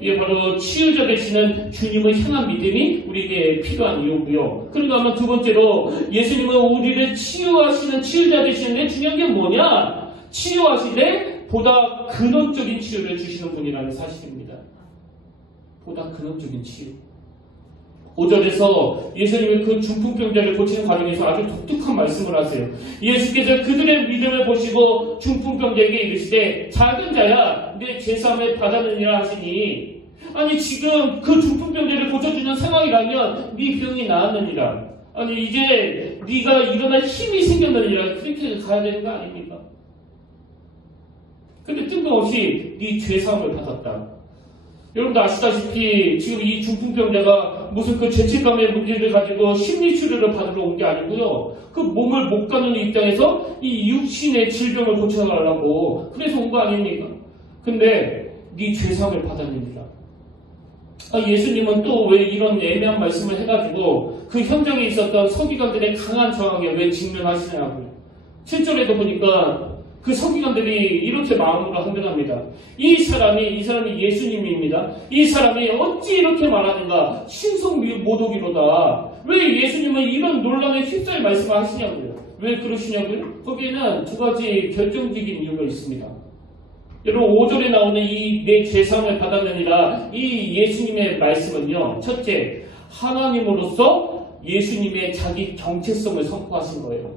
이게 바로 치유자 되시는 주님을 향한 믿음이 우리에게 필요한 이유고요. 그런가 하면 두 번째로 예수님은 우리를 치유하시는 치유자 되시는데 중요한 게 뭐냐? 치유하시되 보다 근원적인 치유를 주시는 분이라는 사실입니다. 보다 근원적인 치유. 5절에서 예수님이 그 중풍병자를 고치는 과정에서 아주 독특한 말씀을 하세요. 예수께서 그들의 믿음을 보시고 중풍병자에게 이르시되 작은 자야 내 죄사함을 받았느니라 하시니 아니 지금 그 중풍병자를 고쳐주는 상황이라면 네 병이 나았느니라. 아니 이제 네가 일어날 힘이 생겼느니라. 그렇게 가야 되는 거 아닙니까? 근데 뜬금없이 네 죄사함을 받았다. 여러분도 아시다시피 지금 이 중풍병자가 무슨 그 죄책감의 문제를 가지고 심리치료를 받으러 온 게 아니고요. 그 몸을 못 가는 입장에서 이 육신의 질병을 고쳐가려고 그래서 온 거 아닙니까? 근데 네 죄사함을 받았느니라. 예수님은 또 왜 이런 애매한 말씀을 해가지고 그 현장에 있었던 서기관들의 강한 저항에 왜 직면하시냐고요. 7절에도 보니까 그 서기관들이 이렇게 마음으로 한변합니다. 이 사람이 예수님입니다. 이 사람이 어찌 이렇게 말하는가? 신성 모독이로다. 왜 예수님은 이런 논란에 휩싸여 말씀을 하시냐고요. 왜 그러시냐고요? 거기에는 두 가지 결정적인 이유가 있습니다. 여러분 5절에 나오는 이 내 죄사함을 받았느니라 이 예수님의 말씀은요. 첫째, 하나님으로서 예수님의 자기 정체성을 선포하신 거예요.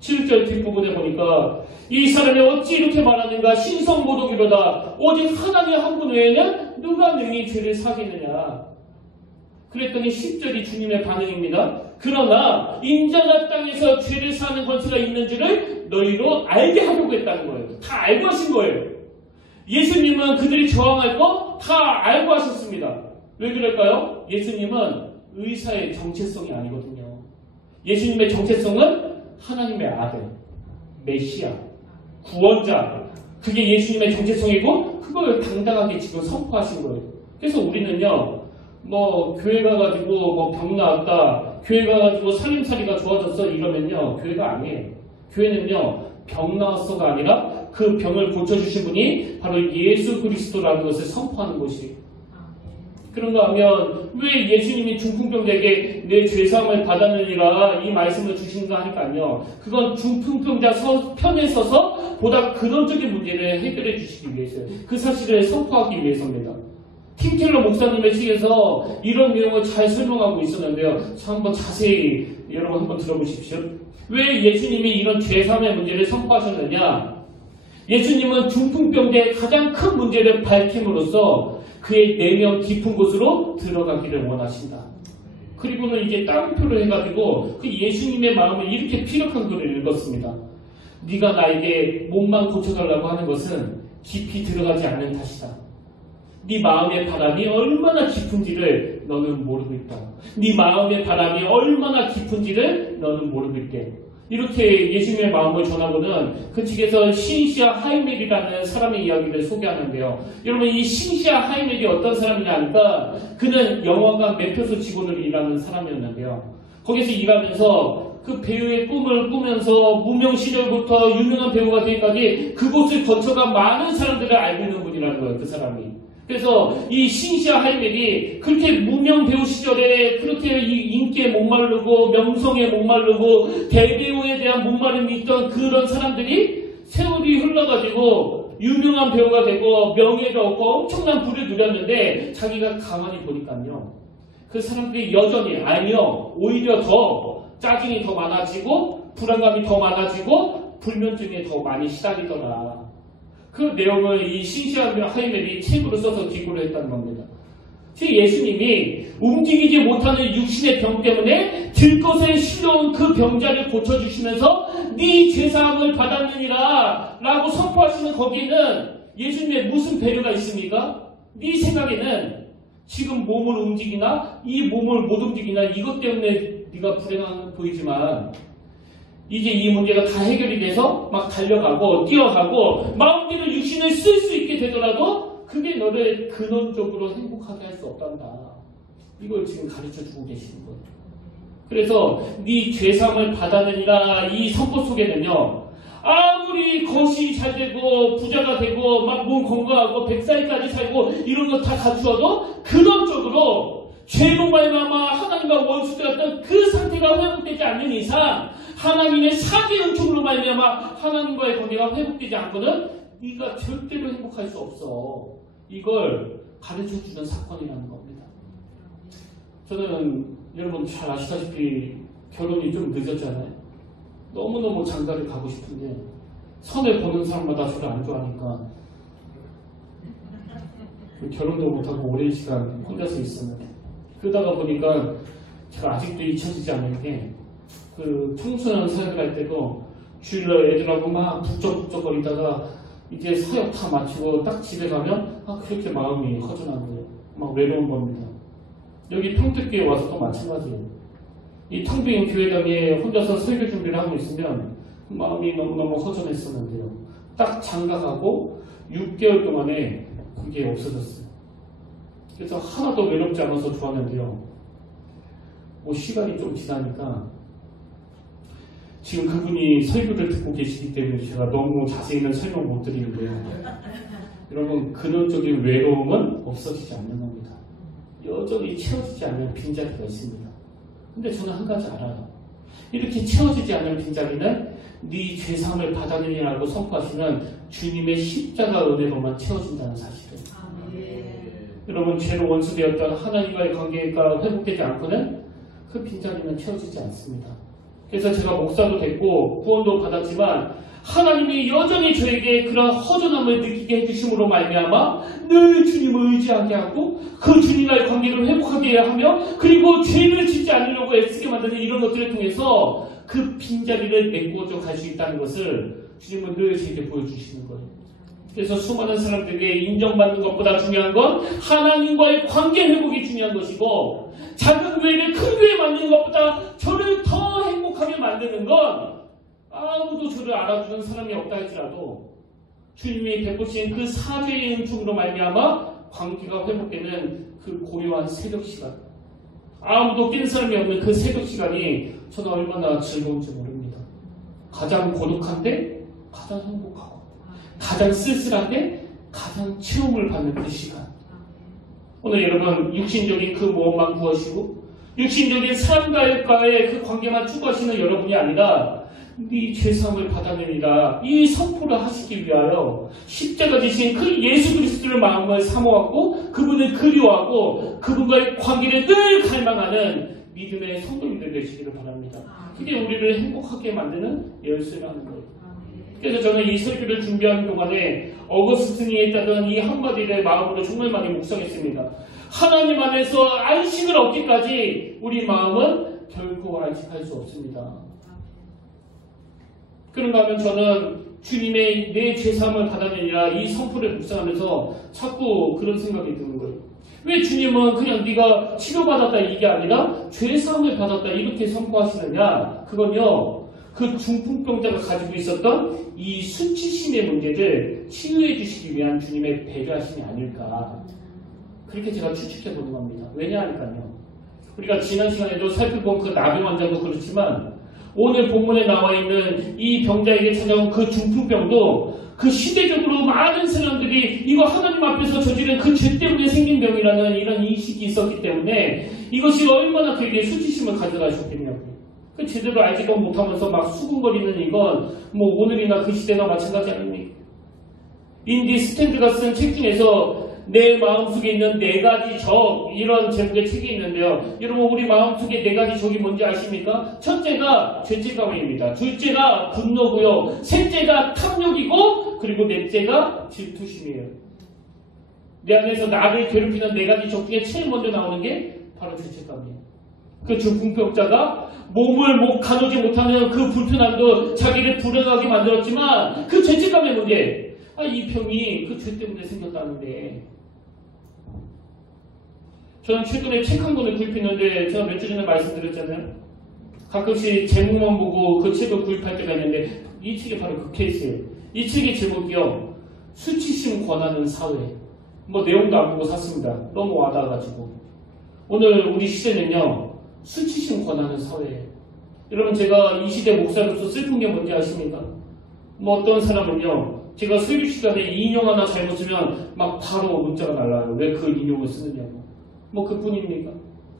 7절 뒷부분에 보니까 이 사람이 어찌 이렇게 말하는가? 신성모독이로다. 오직 하나님 한 분 외에는 누가 능히 죄를 사겠느냐. 그랬더니 10절이 주님의 반응입니다. 그러나 인자가 땅에서 죄를 사는 권세가 있는 줄을 너희로 알게 하려고 했다는 거예요. 다 알고 하신 거예요. 예수님은 그들이 저항할 거 다 알고 하셨습니다. 왜 그럴까요? 예수님은 의사의 정체성이 아니거든요. 예수님의 정체성은 하나님의 아들, 메시아, 구원자. 그게 예수님의 정체성이고 그걸 당당하게 지금 선포하신 거예요. 그래서 우리는요. 교회 가가지고 병 나았다. 교회 가가지고 살림살이가 좋아졌어. 이러면요. 교회가 아니에요. 교회는요. 병 나았어가 아니라 그 병을 고쳐주신 분이 바로 예수 그리스도라는 것을 선포하는 곳이에요. 그런가 하면 왜 예수님이 중풍병자에게 내 죄사함을 받았느니라 이 말씀을 주신가 하니까요. 그건 중풍병자 편에 서서 보다 근원적인 문제를 해결해 주시기 위해서요. 그 사실을 선포하기 위해서입니다. 팀켈러 목사님의 책에서 이런 내용을 잘 설명하고 있었는데요. 한번 자세히 여러분 한번 들어보십시오. 왜 예수님이 이런 죄사함의 문제를 선포하셨느냐? 예수님은 중풍병자의 가장 큰 문제를 밝힘으로써 그의 내면 깊은 곳으로 들어가기를 원하신다. 그리고는 이제 따옴표를 해가지고 그 예수님의 마음을 이렇게 피력한 글을 읽었습니다. 네가 나에게 몸만 고쳐달라고 하는 것은 깊이 들어가지 않는 탓이다. 네 마음의 바람이 얼마나 깊은지를 너는 모르고 있다. 네 마음의 바람이 얼마나 깊은지를 너는 모르고 있대. 이렇게 예수님의 마음을 전하고는 그 책에서 신시아 하이멜이라는 사람의 이야기를 소개하는데요. 여러분 이 신시아 하이멜이 어떤 사람이냐 하니까 그는 영화관 매표소 직원으로 일하는 사람이었는데요. 거기서 일하면서 그 배우의 꿈을 꾸면서 무명 시절부터 유명한 배우가 되기까지 그곳을 거쳐가 많은 사람들을 알고 있는 분이라는 거예요. 그 사람이. 그래서 이 신시아 하이멜이 그렇게 무명 배우 시절에 그렇게 인기에 목마르고 명성에 목마르고 대배우에 대한 목마름이 있던 그런 사람들이 세월이 흘러가지고 유명한 배우가 되고 명예를 얻고 엄청난 부를 누렸는데 자기가 가만히 보니까요. 그 사람들이 여전히 아니요. 오히려 더 짜증이 더 많아지고 불안감이 더 많아지고 불면증에 더 많이 시달리더라. 그 내용을 이 신시한 하이멜이 책으로 써서 기고를 했다는 겁니다. 예수님이 움직이지 못하는 육신의 병 때문에 들것에 실려온 그 병자를 고쳐주시면서 네 죄사함을 받았느니라 라고 선포하시는 거기에는 예수님의 무슨 배려가 있습니까? 네 생각에는 지금 몸을 움직이나 이 몸을 못 움직이나 이것 때문에 네가 불행한 보이지만 이제 이 문제가 다 해결이 돼서 막 달려가고 뛰어가고 마음대로 육신을 쓸 수 있게 되더라도 그게 너를 근원적으로 행복하게 할 수 없단다. 이걸 지금 가르쳐주고 계시는 거예요. 그래서 네 죄사함을 받아내니라 이 선포 속에는요. 아무리 것이 잘 되고 부자가 되고 막 몸 건강하고 100살까지 살고 이런 거 다 갖추어도 근원적으로 죄로 말미암아 하나님과 원수되었던 그 상태가 회복되지 않는 이상 하나님의 사죄 은총으로 말미암아 하나님과의 관계가 회복되지 않고는 네가 절대로 행복할 수 없어. 이걸 가르쳐주는 사건이라는 겁니다. 저는 여러분 잘 아시다시피 결혼이 좀 늦었잖아요. 너무너무 장가를 가고 싶은데 선을 보는 사람마다 저를 안 좋아하니까 결혼도 못하고 오랜 시간 혼자서 있었는데 그러다가 보니까 제가 아직도 잊혀지지 않는 게 그 청소년 사역할 때도 주일날 애들하고 막 북적북적거리다가 이제 사역 다 마치고 딱 집에 가면 그렇게 마음이 허전한 거예요. 막 외로운 겁니다. 여기 평택교회 와서 또 마찬가지예요. 이 텅 빈 교회당에 혼자서 설교 준비를 하고 있으면 마음이 너무너무 허전했었는데요. 딱 장가가고 6개월 동안에 그게 없어졌어요. 그래서 하나도 외롭지 않아서 좋았는데요. 뭐 시간이 좀 지나니까 지금 그분이 설교를 듣고 계시기 때문에 제가 너무 자세히는 설명 못 드리는데요. 여러분 근원적인 외로움은 없어지지 않는 겁니다. 여전히 채워지지 않는 빈자리가 있습니다. 근데 저는 한 가지 알아요. 이렇게 채워지지 않는 빈자리는 네 죄사함을 받아내리라고 선포하시는 주님의 십자가 은혜로만 채워진다는 사실을. 여러분 죄로 원수되었던 하나님과의 관계가 회복되지 않고는 그 빈자리는 채워지지 않습니다. 그래서 제가 목사도 됐고 구원도 받았지만 하나님이 여전히 저에게 그런 허전함을 느끼게 해주심으로 말미암아 늘 주님을 의지하게 하고 그 주님과의 관계를 회복하게 하며 그리고 죄를 짓지 않으려고 애쓰게 만드는 이런 것들을 통해서 그 빈자리를 메꾸어져 갈 수 있다는 것을 주님은 늘 제게 보여주시는 거예요. 그래서 수많은 사람들에게 인정받는 것보다 중요한 건 하나님과의 관계 회복이 중요한 것이고 작은 교회를 큰 교회에 만드는 것보다 저를 더 행복하게 만드는 건 아무도 저를 알아주는 사람이 없다 할지라도 주님이 베푸신 그 사죄의 은총으로 말미암아 관계가 회복되는 그 고요한 새벽 시간, 아무도 깬 사람이 없는 그 새벽 시간이 저는 얼마나 즐거운지 모릅니다. 가장 고독한데 가장 행복하고 가장 쓸쓸한데 가장 체험을 받는 그 시간. 오늘 여러분 육신적인 그 모험만 구하시고 육신적인 사람과의 그 관계만 추구하시는 여러분이 아니라 네 죄사함을 받아내리라 이 선포를 하시기 위하여 십자가 지신 그 예수 그리스도를 마음을 사모하고 그분을 그리워하고 그분과의 관계를 늘 갈망하는 믿음의 성도님들 되시기를 바랍니다. 그게 우리를 행복하게 만드는 열쇠라는 거예요. 그래서 저는 이 설교를 준비하는 동안에 어거스틴이 했다던 이 한마디를 마음으로 정말 많이 묵상했습니다. 하나님 안에서 안식을 얻기까지 우리 마음은 결코 안식할 수 없습니다. 그런가 하면 저는 주님의 내 죄사함을 받아내리라 이 선포를 묵상하면서 자꾸 그런 생각이 드는 거예요. 왜 주님은 그냥 네가 치료받았다 이게 아니라 죄사함을 받았다 이렇게 선포하시느냐? 그건요. 그 중풍병자가 가지고 있었던 이 수치심의 문제를 치유해 주시기 위한 주님의 배려하심이 아닐까. 그렇게 제가 추측해 보는 겁니다. 왜냐하니까요. 우리가 지난 시간에도 살펴본 그 나병 환자도 그렇지만 오늘 본문에 나와 있는 이 병자에게 찾아온 그 중풍병도 그 시대적으로 많은 사람들이 이거 하나님 앞에서 저지른 그 죄 때문에 생긴 병이라는 이런 인식이 있었기 때문에 이것이 얼마나 그에게 수치심을 가져다 줬겠냐고요. 그 제대로 알지도 못하면서 막 수군거리는 이건 뭐 오늘이나 그 시대나 마찬가지 아닙니까? 인디 스탠드가 쓴 책 중에서 내 마음속에 있는 4가지 적, 이런 제목의 책이 있는데요. 여러분, 우리 마음속에 4가지 적이 뭔지 아십니까? 첫째가 죄책감입니다. 둘째가 분노고요. 셋째가 탐욕이고, 그리고 넷째가 질투심이에요. 내 안에서 나를 괴롭히는 4가지 적 중에 제일 먼저 나오는 게 바로 죄책감이에요. 그 중풍병자가 몸을 가누지 못하는 그 불편함도 자기를 불행하게 만들었지만 그 죄책감의 문제, 이 병이 그 죄 때문에 생겼다는데. 저는 최근에 책 한 권을 구입했는데 제가 몇 주 전에 말씀드렸잖아요. 가끔씩 제목만 보고 그 책을 구입할 때가 있는데 이 책이 바로 그 케이스예요. 이 책의 제목이요, 수치심 권하는 사회. 뭐 내용도 안 보고 샀습니다. 너무 와닿아가지고. 오늘 우리 시대는요, 수치심 권하는 사회예요. 여러분, 제가 이 시대 목사로서 슬픈 게 뭔지 아십니까? 뭐 어떤 사람은요, 제가 설교 시간에 인용 하나 잘못 쓰면 막 바로 문자가 날라와요. 왜 그 인용을 쓰느냐고. 뭐 그뿐입니까?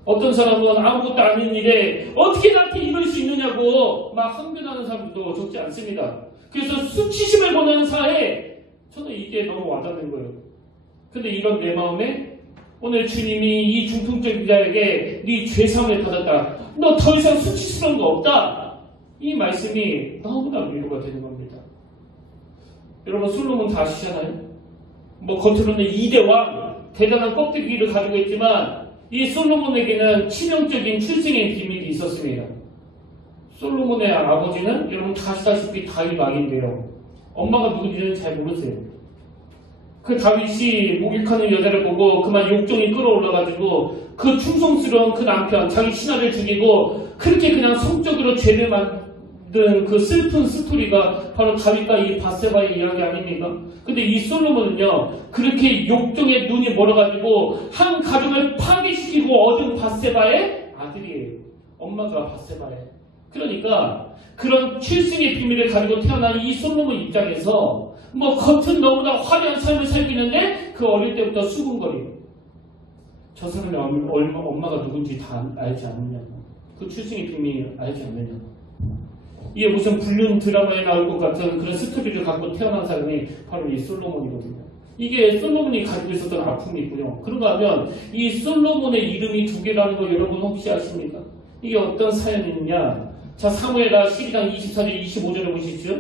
어떤 사람은 아무것도 아닌 일에 어떻게 나한테 이럴 수 있느냐고 막 항변하는 사람도 적지 않습니다. 그래서 수치심을 권하는 사회, 저는 이게 너무 와닿는 거예요. 근데 이런 내 마음에 오늘 주님이 이 중풍적인 자에게 네 죄사함을 받았다, 너 더 이상 수치스러운 거 없다, 이 말씀이 너무나 위로가 되는 겁니다. 여러분, 솔로몬 다 아시잖아요? 뭐 겉으로는 2대 왕, 대단한 껍데기를 가지고 있지만 이 솔로몬에게는 치명적인 출생의 비밀이 있었습니다. 솔로몬의 아버지는 여러분 다 아시다시피 다윗 왕인데요, 엄마가 누군지는 잘 모르세요. 그 다윗이 목욕하는 여자를 보고 그만 욕정이 끌어올라가지고 그 충성스러운 그 남편, 자기 신하를 죽이고 그렇게 그냥 성적으로 죄를 만든 그 슬픈 스토리가 바로 다윗과 이 밧세바의 이야기 아닙니까? 근데 이 솔로몬은요, 그렇게 욕정에 눈이 멀어가지고 한 가정을 파괴시키고 얻은 밧세바의 아들이에요. 엄마가 밧세바예요. 그러니까 그런 출생의 비밀을 가지고 태어난 이 솔로몬 입장에서 뭐 겉은 너무나 화려한 삶을 살고 있는데 그 어릴 때부터 수군거리고, 저 사람의 엄마가 누군지 다 알지 않느냐고, 그 출생의 비밀 알지 않느냐고. 이게 무슨 불륜 드라마에 나올 것 같은 그런 스토리를 갖고 태어난 사람이 바로 이 솔로몬이거든요. 이게 솔로몬이 가지고 있었던 아픔이 있고요. 그런가 하면 이 솔로몬의 이름이 2개라는 거 여러분 혹시 아십니까? 이게 어떤 사연이 있느냐? 자, 사무엘하 12장 24절 25절을 보시죠.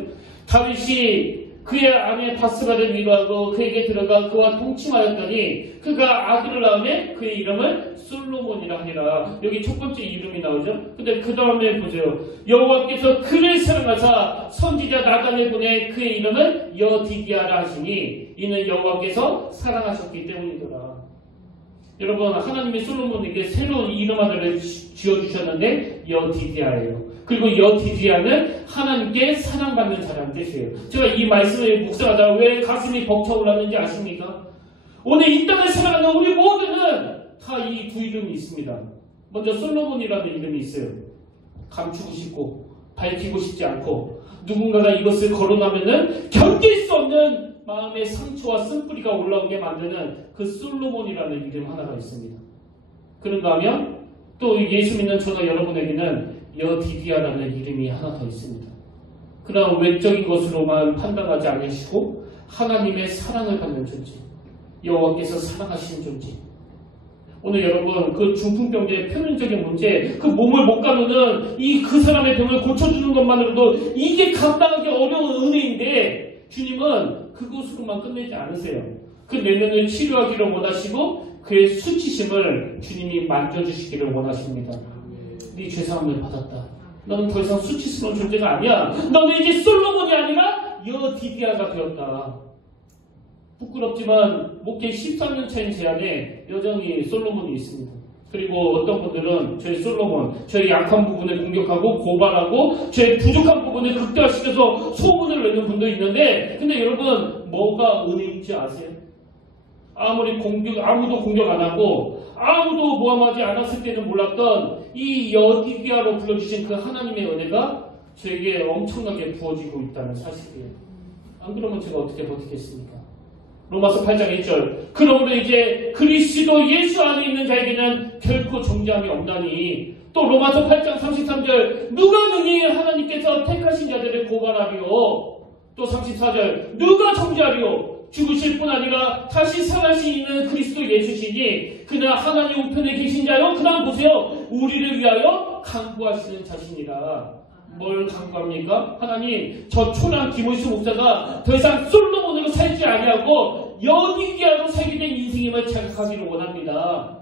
다윗이 그의 아내 밧세바를 위로하고 그에게 들어가 그와 동침하였더니 그가 아들을 낳으매 그의 이름을 솔로몬이라 하니라. 여기 첫 번째 이름이 나오죠. 근데 그 다음에 보세요. 여호와께서 그를 사랑하사 선지자 나단을 보내 그의 이름을 여디디아라 하시니 이는 여호와께서 사랑하셨기 때문이더라. 여러분, 하나님이 솔로몬에게 새로운 이름 하나를 지어주셨는데 여디디아예요. 그리고 여디디아는 하나님께 사랑받는 자라는 뜻이에요. 제가 이 말씀을 묵상하다가 왜 가슴이 벅차올랐는지 아십니까? 오늘 이 땅을 살아가는 우리 모두는 다 이 2 이름이 있습니다. 먼저 솔로몬이라는 이름이 있어요. 감추고 싶고 밝히고 싶지 않고 누군가가 이것을 거론하면은 견딜 수 없는 마음의 상처와 쓴뿌리가 올라오게 만드는 그 솔로몬이라는 이름 하나가 있습니다. 그런가 하면 또 예수 믿는 저나 여러분에게는 여디디아라는 이름이 하나 더 있습니다. 그러나 외적인 것으로만 판단하지 않으시고 하나님의 사랑을 받는 존재, 여호와께서 사랑하시는 존재. 오늘 여러분, 그 중풍병자의 표면적인 문제, 그 몸을 못 가누는 그 사람의 병을 고쳐주는 것만으로도 이게 감당하기 어려운 은혜인데 주님은 그것으로만 끝내지 않으세요. 그 내면을 치료하기를 원하시고 그의 수치심을 주님이 만져주시기를 원하십니다. 네 죄사함을 받았다. 너는 더 이상 수치스러운 존재가 아니야. 너는 이제 솔로몬이 아니라 여디디아가 되었다. 부끄럽지만 목회 13년 차인 제 안에 여전히 솔로몬이 있습니다. 그리고 어떤 분들은 저희 솔로몬, 저희 약한 부분을 공격하고 고발하고 저희 부족한 부분을 극대화시켜서 소문을 내는 분도 있는데, 근데 여러분, 뭐가 은혜인지 아세요? 아무도 공격 안 하고 아무도 모함하지 않았을 때는 몰랐던 이 여디디아로 불러주신 그 하나님의 은혜가 저에게 엄청나게 부어지고 있다는 사실이에요. 안 그러면 제가 어떻게 버티겠습니까? 로마서 8장 1절. 그러므로 이제 그리스도 예수 안에 있는 자에게는 결코 정죄함이 없나니 또 로마서 8장 33절 누가 능히 하나님께서 택하신 자들을 고발하리요. 또 34절 누가 정죄하리요. 죽으실 뿐 아니라 다시 살아날 수 있는 그리스도 예수시니 그는 하나님 우편에 계신 자요. 그다음 보세요. 우리를 위하여 간구하시는 자신이라. 뭘 간구합니까? 하나님, 저 초랑 디모스 목사가 더 이상 솔로몬으로 살지 아니하고 여디기야로 살게 된 인생임을 자각하기를 원합니다.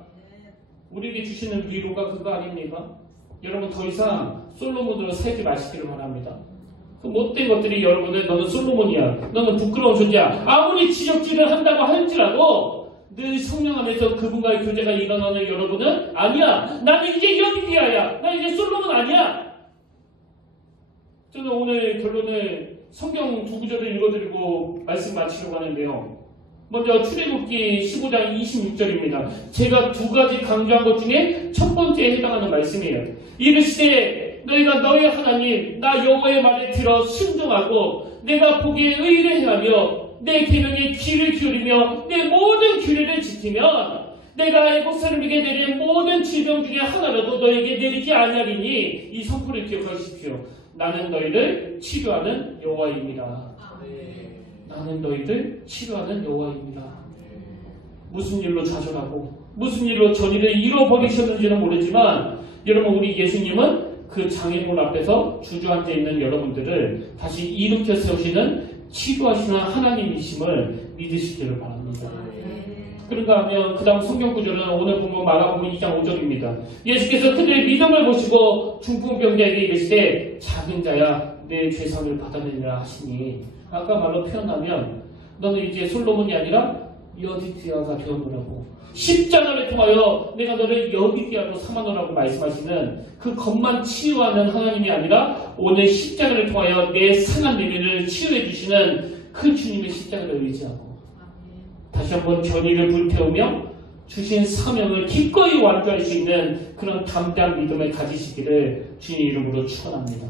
우리에게 주시는 위로가 그거 아닙니까? 여러분, 더 이상 솔로몬으로 살지 마시기를 원합니다. 그 못된 것들이 여러분들 너는 솔로몬이야, 너는 부끄러운 존재야, 아무리 지적질을 한다고 할지라도 늘 성령 안에서 그분과의 교제가 일어나는 여러분은 아니야, 나는 이제 여디기야야, 나 이제 솔로몬 아니야. 저는 오늘 결론을 성경 두 구절을 읽어드리고 말씀 마치려고 하는데요. 먼저 출애굽기 15장 26절입니다. 제가 두 가지 강조한 것 중에 첫 번째에 해당하는 말씀이에요. 이르시되 너희가 너희 하나님 나 여호와의 말을 들어 순종하고 내가 보기에 의를 행하며 내 계명에 귀를 기울이며 내 모든 규례를 지키면 내가 애국 사람에게 내린 모든 질병 중에 하나라도 너에게 내리지 아니하리니 이 선포를 기억하십시오. 나는 너희를 치료하는 여호와입니다. 나는 너희를 치료하는 여호와입니다. 무슨 일로 좌절하고 무슨 일로 전일을 잃어버리셨는지는 모르지만 여러분, 우리 예수님은 그 장애물 앞에서 주저앉아 있는 여러분들을 다시 일으켜 세우시는 치료하시는 하나님이심을 믿으시기를 바랍니다. 그런가 하면 그 다음 성경 구절은 오늘 보면 마가복음 2장 5절입니다. 예수께서 그들의 믿음을 보시고 중풍병자에게 이르시되 작은 자야 내 죄사함을 받아내리라 하시니, 아까 말로 표현하면 너는 이제 솔로몬이 아니라 여디기야가 되어보라고, 십자가를 통하여 내가 너를 여디기야로 삼아놓으라고 말씀하시는 그 것만 치유하는 하나님이 아니라 오늘 십자가를 통하여 내 상한 내면을 치유해 주시는 그 주님의 십자가를 의지하고 다시 한번 전의를 불태우며 주신 사명을 기꺼이 완주할 수 있는 그런 담대한 믿음을 가지시기를 주님 이름으로 축원합니다.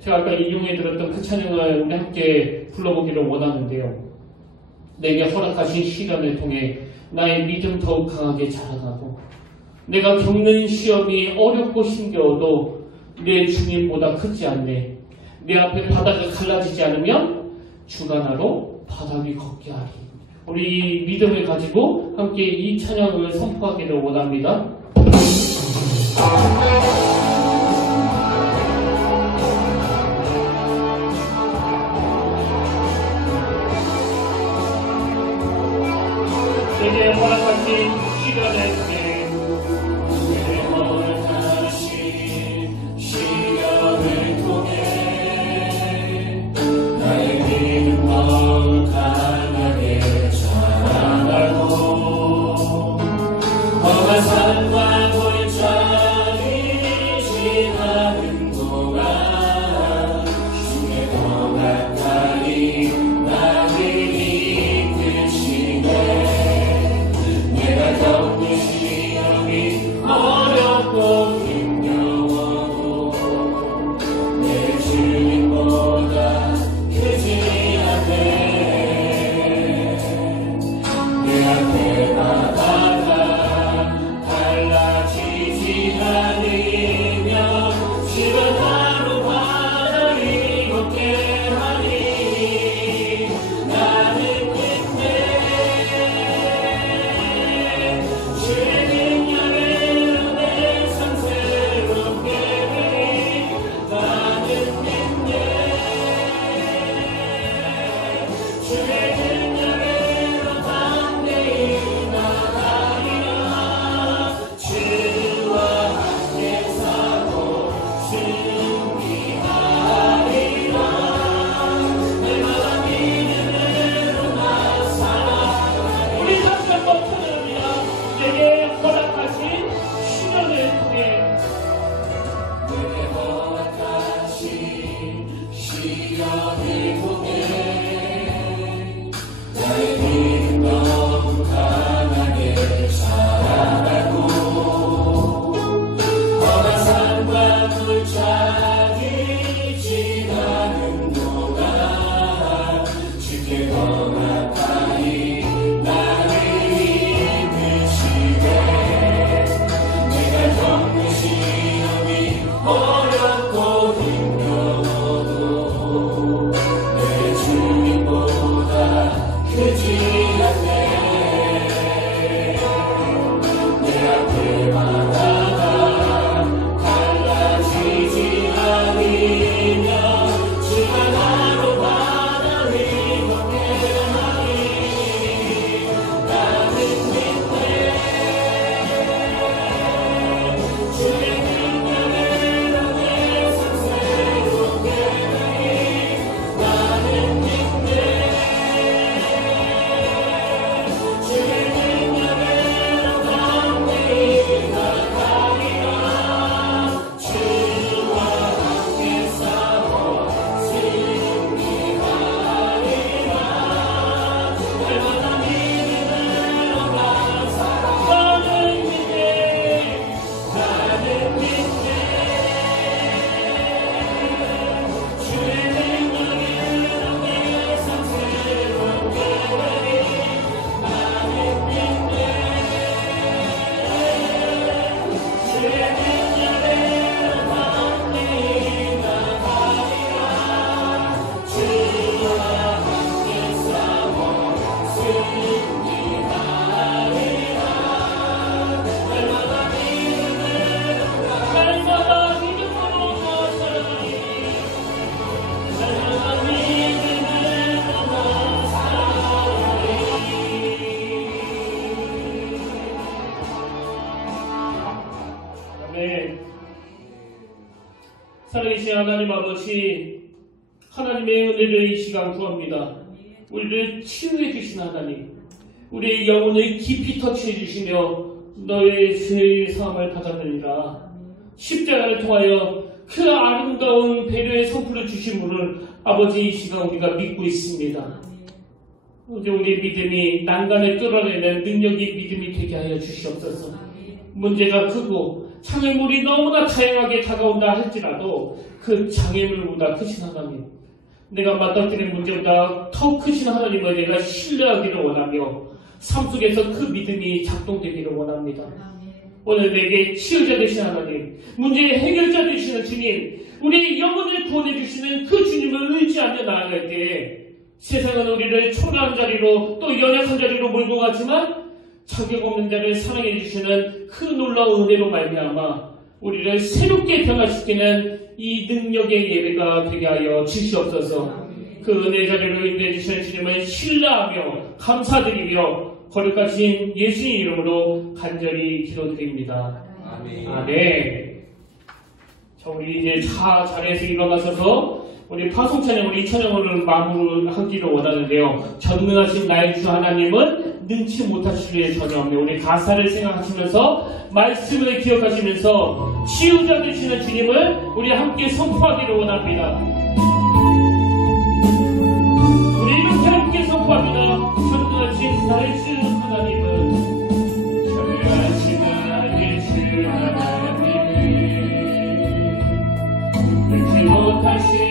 제가 아까 인용해 들었던 그 찬양을 우리 함께 불러보기를 원하는데요. 내게 허락하신 시련을 통해 나의 믿음 더욱 강하게 자라나고 내가 겪는 시험이 어렵고 힘겨워도 내 주님보다 크지 않네. 내 앞에 바다가 갈라지지 않으면 주가 나로 바다 위 걷게 하리. 우리 믿음을 가지고 함께 이 찬양을 선포하기를 원합니다. 내게 허락하신 시간을 통해 내게 허락하신 시간을 통해 나의 믿음 더욱 강하게 자라나고 험한 산과 골짜기 지나는 동안 주께 더 가까이 나를 이끄시네. 내가 겪는 시험이 어렵고 힘겨워도 내 주님보다 크지 않네. 내 앞에 바다가 달라지지 않으며 주가 나로 바다를 걷게 하니 나는 그때 주의 능력으로 내 삶 새롭게 해. 나는 믿네. 주의 능력으로 담대히 나가리라. 주와 함께 사고 승리하리라. 내가 믿음으로 나 살아. 우리 다시 한번 찬양합니다. 내게 허락하신 시련을 통해 내게 허락하신 시련을 통해 나의 믿음 너무 강하게 자라나고 험한 산과 골짜기 지나는 동안 주께 더 가까이 나를 이끄시네. 내가 겪는 살아계신 하나님 아버지, 하나님의 은혜를 이 시간 구합니다. 우리를 치유해 주신 하나님, 우리의 영혼을 깊이 터치해 주시며 너의 죄의 사함을 받았느니라. 십자가를 통하여 그 아름다운 배려의 선풀을 주신 분을 아버지 이 시간 우리가 믿고 있습니다. 이제 우리 믿음이 난간을 뚫어내는 능력이 믿음이 되게 하여 주시옵소서. 문제가 크고 장애물이 너무나 다양하게 다가온다 할지라도 그 장애물보다 크신 하나님, 내가 맞닥뜨리는 문제보다 더 크신 하나님을 내가 신뢰하기를 원하며 삶 속에서 그 믿음이 작동되기를 원합니다. 오늘 내게 치유자 되신 하나님, 문제의 해결자 되시는 주님, 우리의 영혼을 구원해 주시는 그 주님을 의지하며 나아갈 때 세상은 우리를 초라한 자리로 또 연약한 자리로 몰고 가지만 자격 없는 자를 사랑해 주시는 그 놀라운 은혜로 말미암아 우리를 새롭게 변화시키는 이 능력의 예배가 되게 하여 주시옵소서. 그 은혜 자리로 인도해 주시는 주님을 신뢰하며 감사드리며 거룩하신 예수의 이름으로 간절히 기도드립니다. 아멘. 자, 우리 이제 자리에서 일어나셔서 우리 파송 찬양, 우리 찬양을 마무리하기를 원하는데요. 전능하신 나의 주 하나님은 능치 못하실 일 전혀 없네. 우리 가사를 생각하시면서 말씀을 기억하시면서 치유자 되시는 주님을 우리 함께 선포하기를 원합니다. 우리 이렇게 함께 선포합니다. 전능하신 나의 주 하나님은, 전능하신 나의 주 하나님은 능치 못하실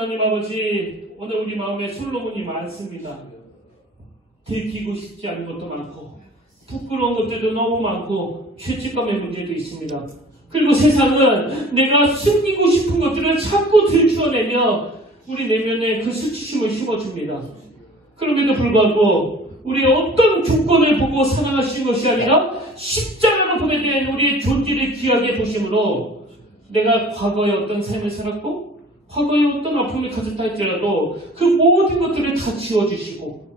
하나님 아버지, 오늘 우리 마음에 솔로몬이 많습니다. 들키고 싶지 않은 것도 많고 부끄러운 것들도 너무 많고 죄책감의 문제도 있습니다. 그리고 세상은 내가 숨기고 싶은 것들을 자꾸 들추어내며 우리 내면에 그 수치심을 심어줍니다. 그럼에도 불구하고 우리의 어떤 조건을 보고 사랑하시는 것이 아니라 십자가로 보내된 우리의 존재를 귀하게 보심으로 내가 과거에 어떤 삶을 살았고 과거에 어떤 아픔을 가졌다 할지라도 그 모든 것들을 다 지워주시고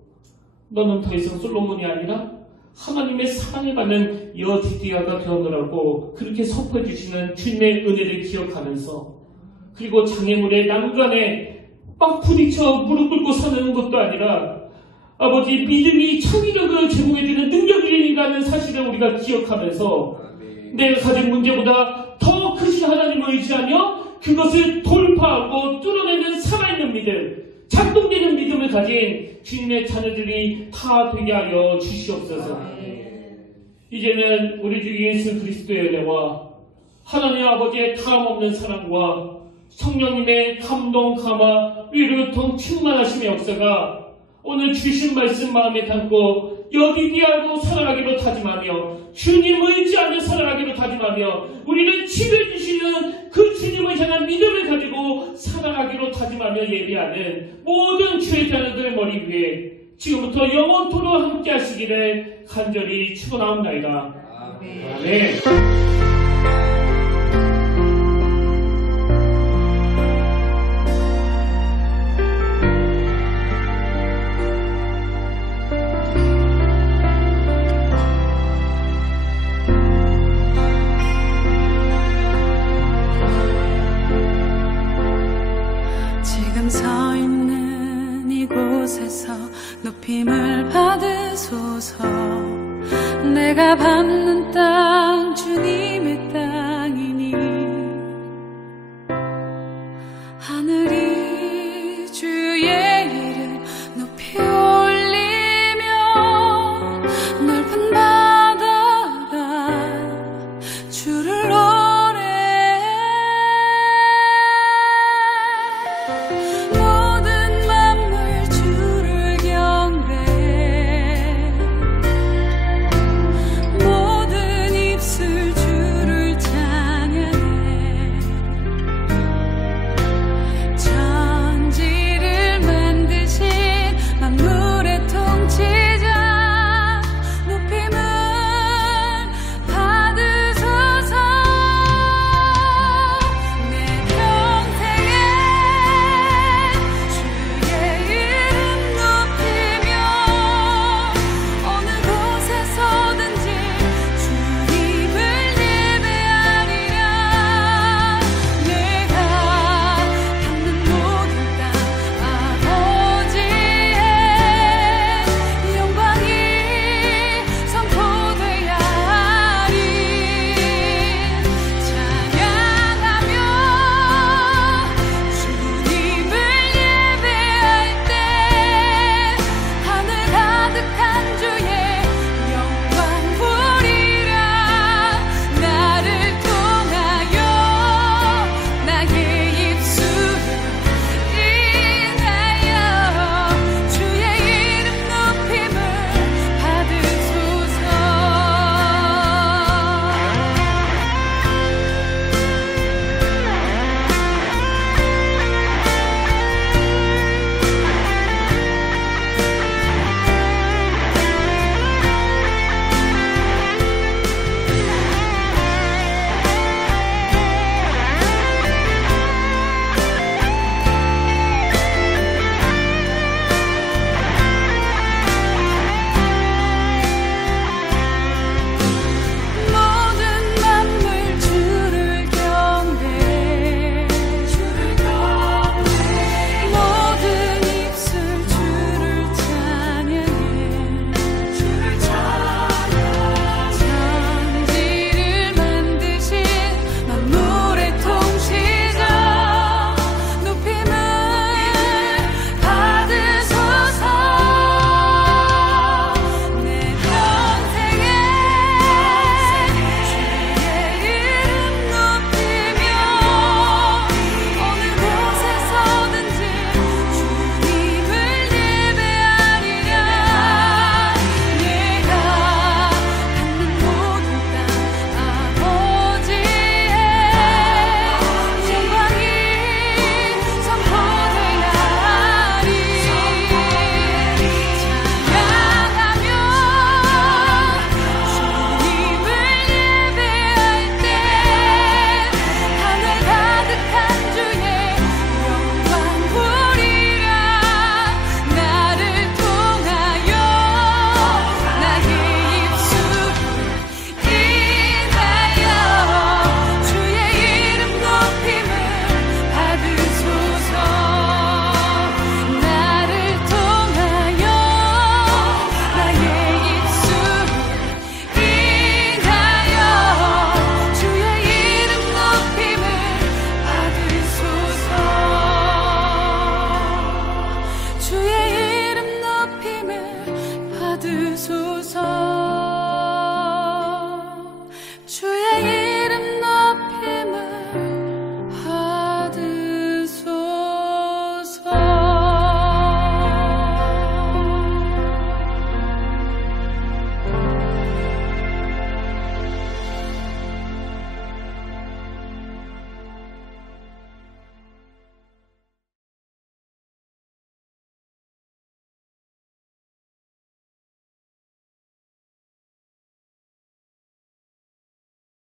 너는 더 이상 솔로몬이 아니라 하나님의 사랑을 받는 여디디아가 되어노라고 그렇게 선포해 주시는 주님의 은혜를 기억하면서, 그리고 장애물의 난간에 막 부딪혀 무릎 꿇고 사는 것도 아니라 아버지 믿음이 창의력을 제공해주는 능력이라는 사실을 우리가 기억하면서 내가 가진 문제보다 더 크신 하나님을 의지하며 그것을 돌파하고 뚫어내는 살아있는 믿음, 작동되는 믿음을 가진 주님의 자녀들이 다 되게 하여 주시옵소서. 이제는 우리 주 예수 그리스도의 은혜와 하나님 아버지의 다함없는 사랑과 성령님의 감동, 감화, 위로 통 충만하심의 역사가 오늘 주신 말씀 마음에 담고 여디디아로 살아가기로 다짐하며 주님을 의지하며 살아가기로 다짐하며 우리를 치료해 주시는 그 주님을 향한 믿음을 가지고 살아가기로 다짐하며 예배하는 모든 주의 자녀들 머리 위에 지금부터 영원토록 함께 하시기를 간절히 축원하옵나이다. 아멘. 지금 서 있는 이곳에서 높임을 받으소서. 내가 밟는 땅 주님의 땅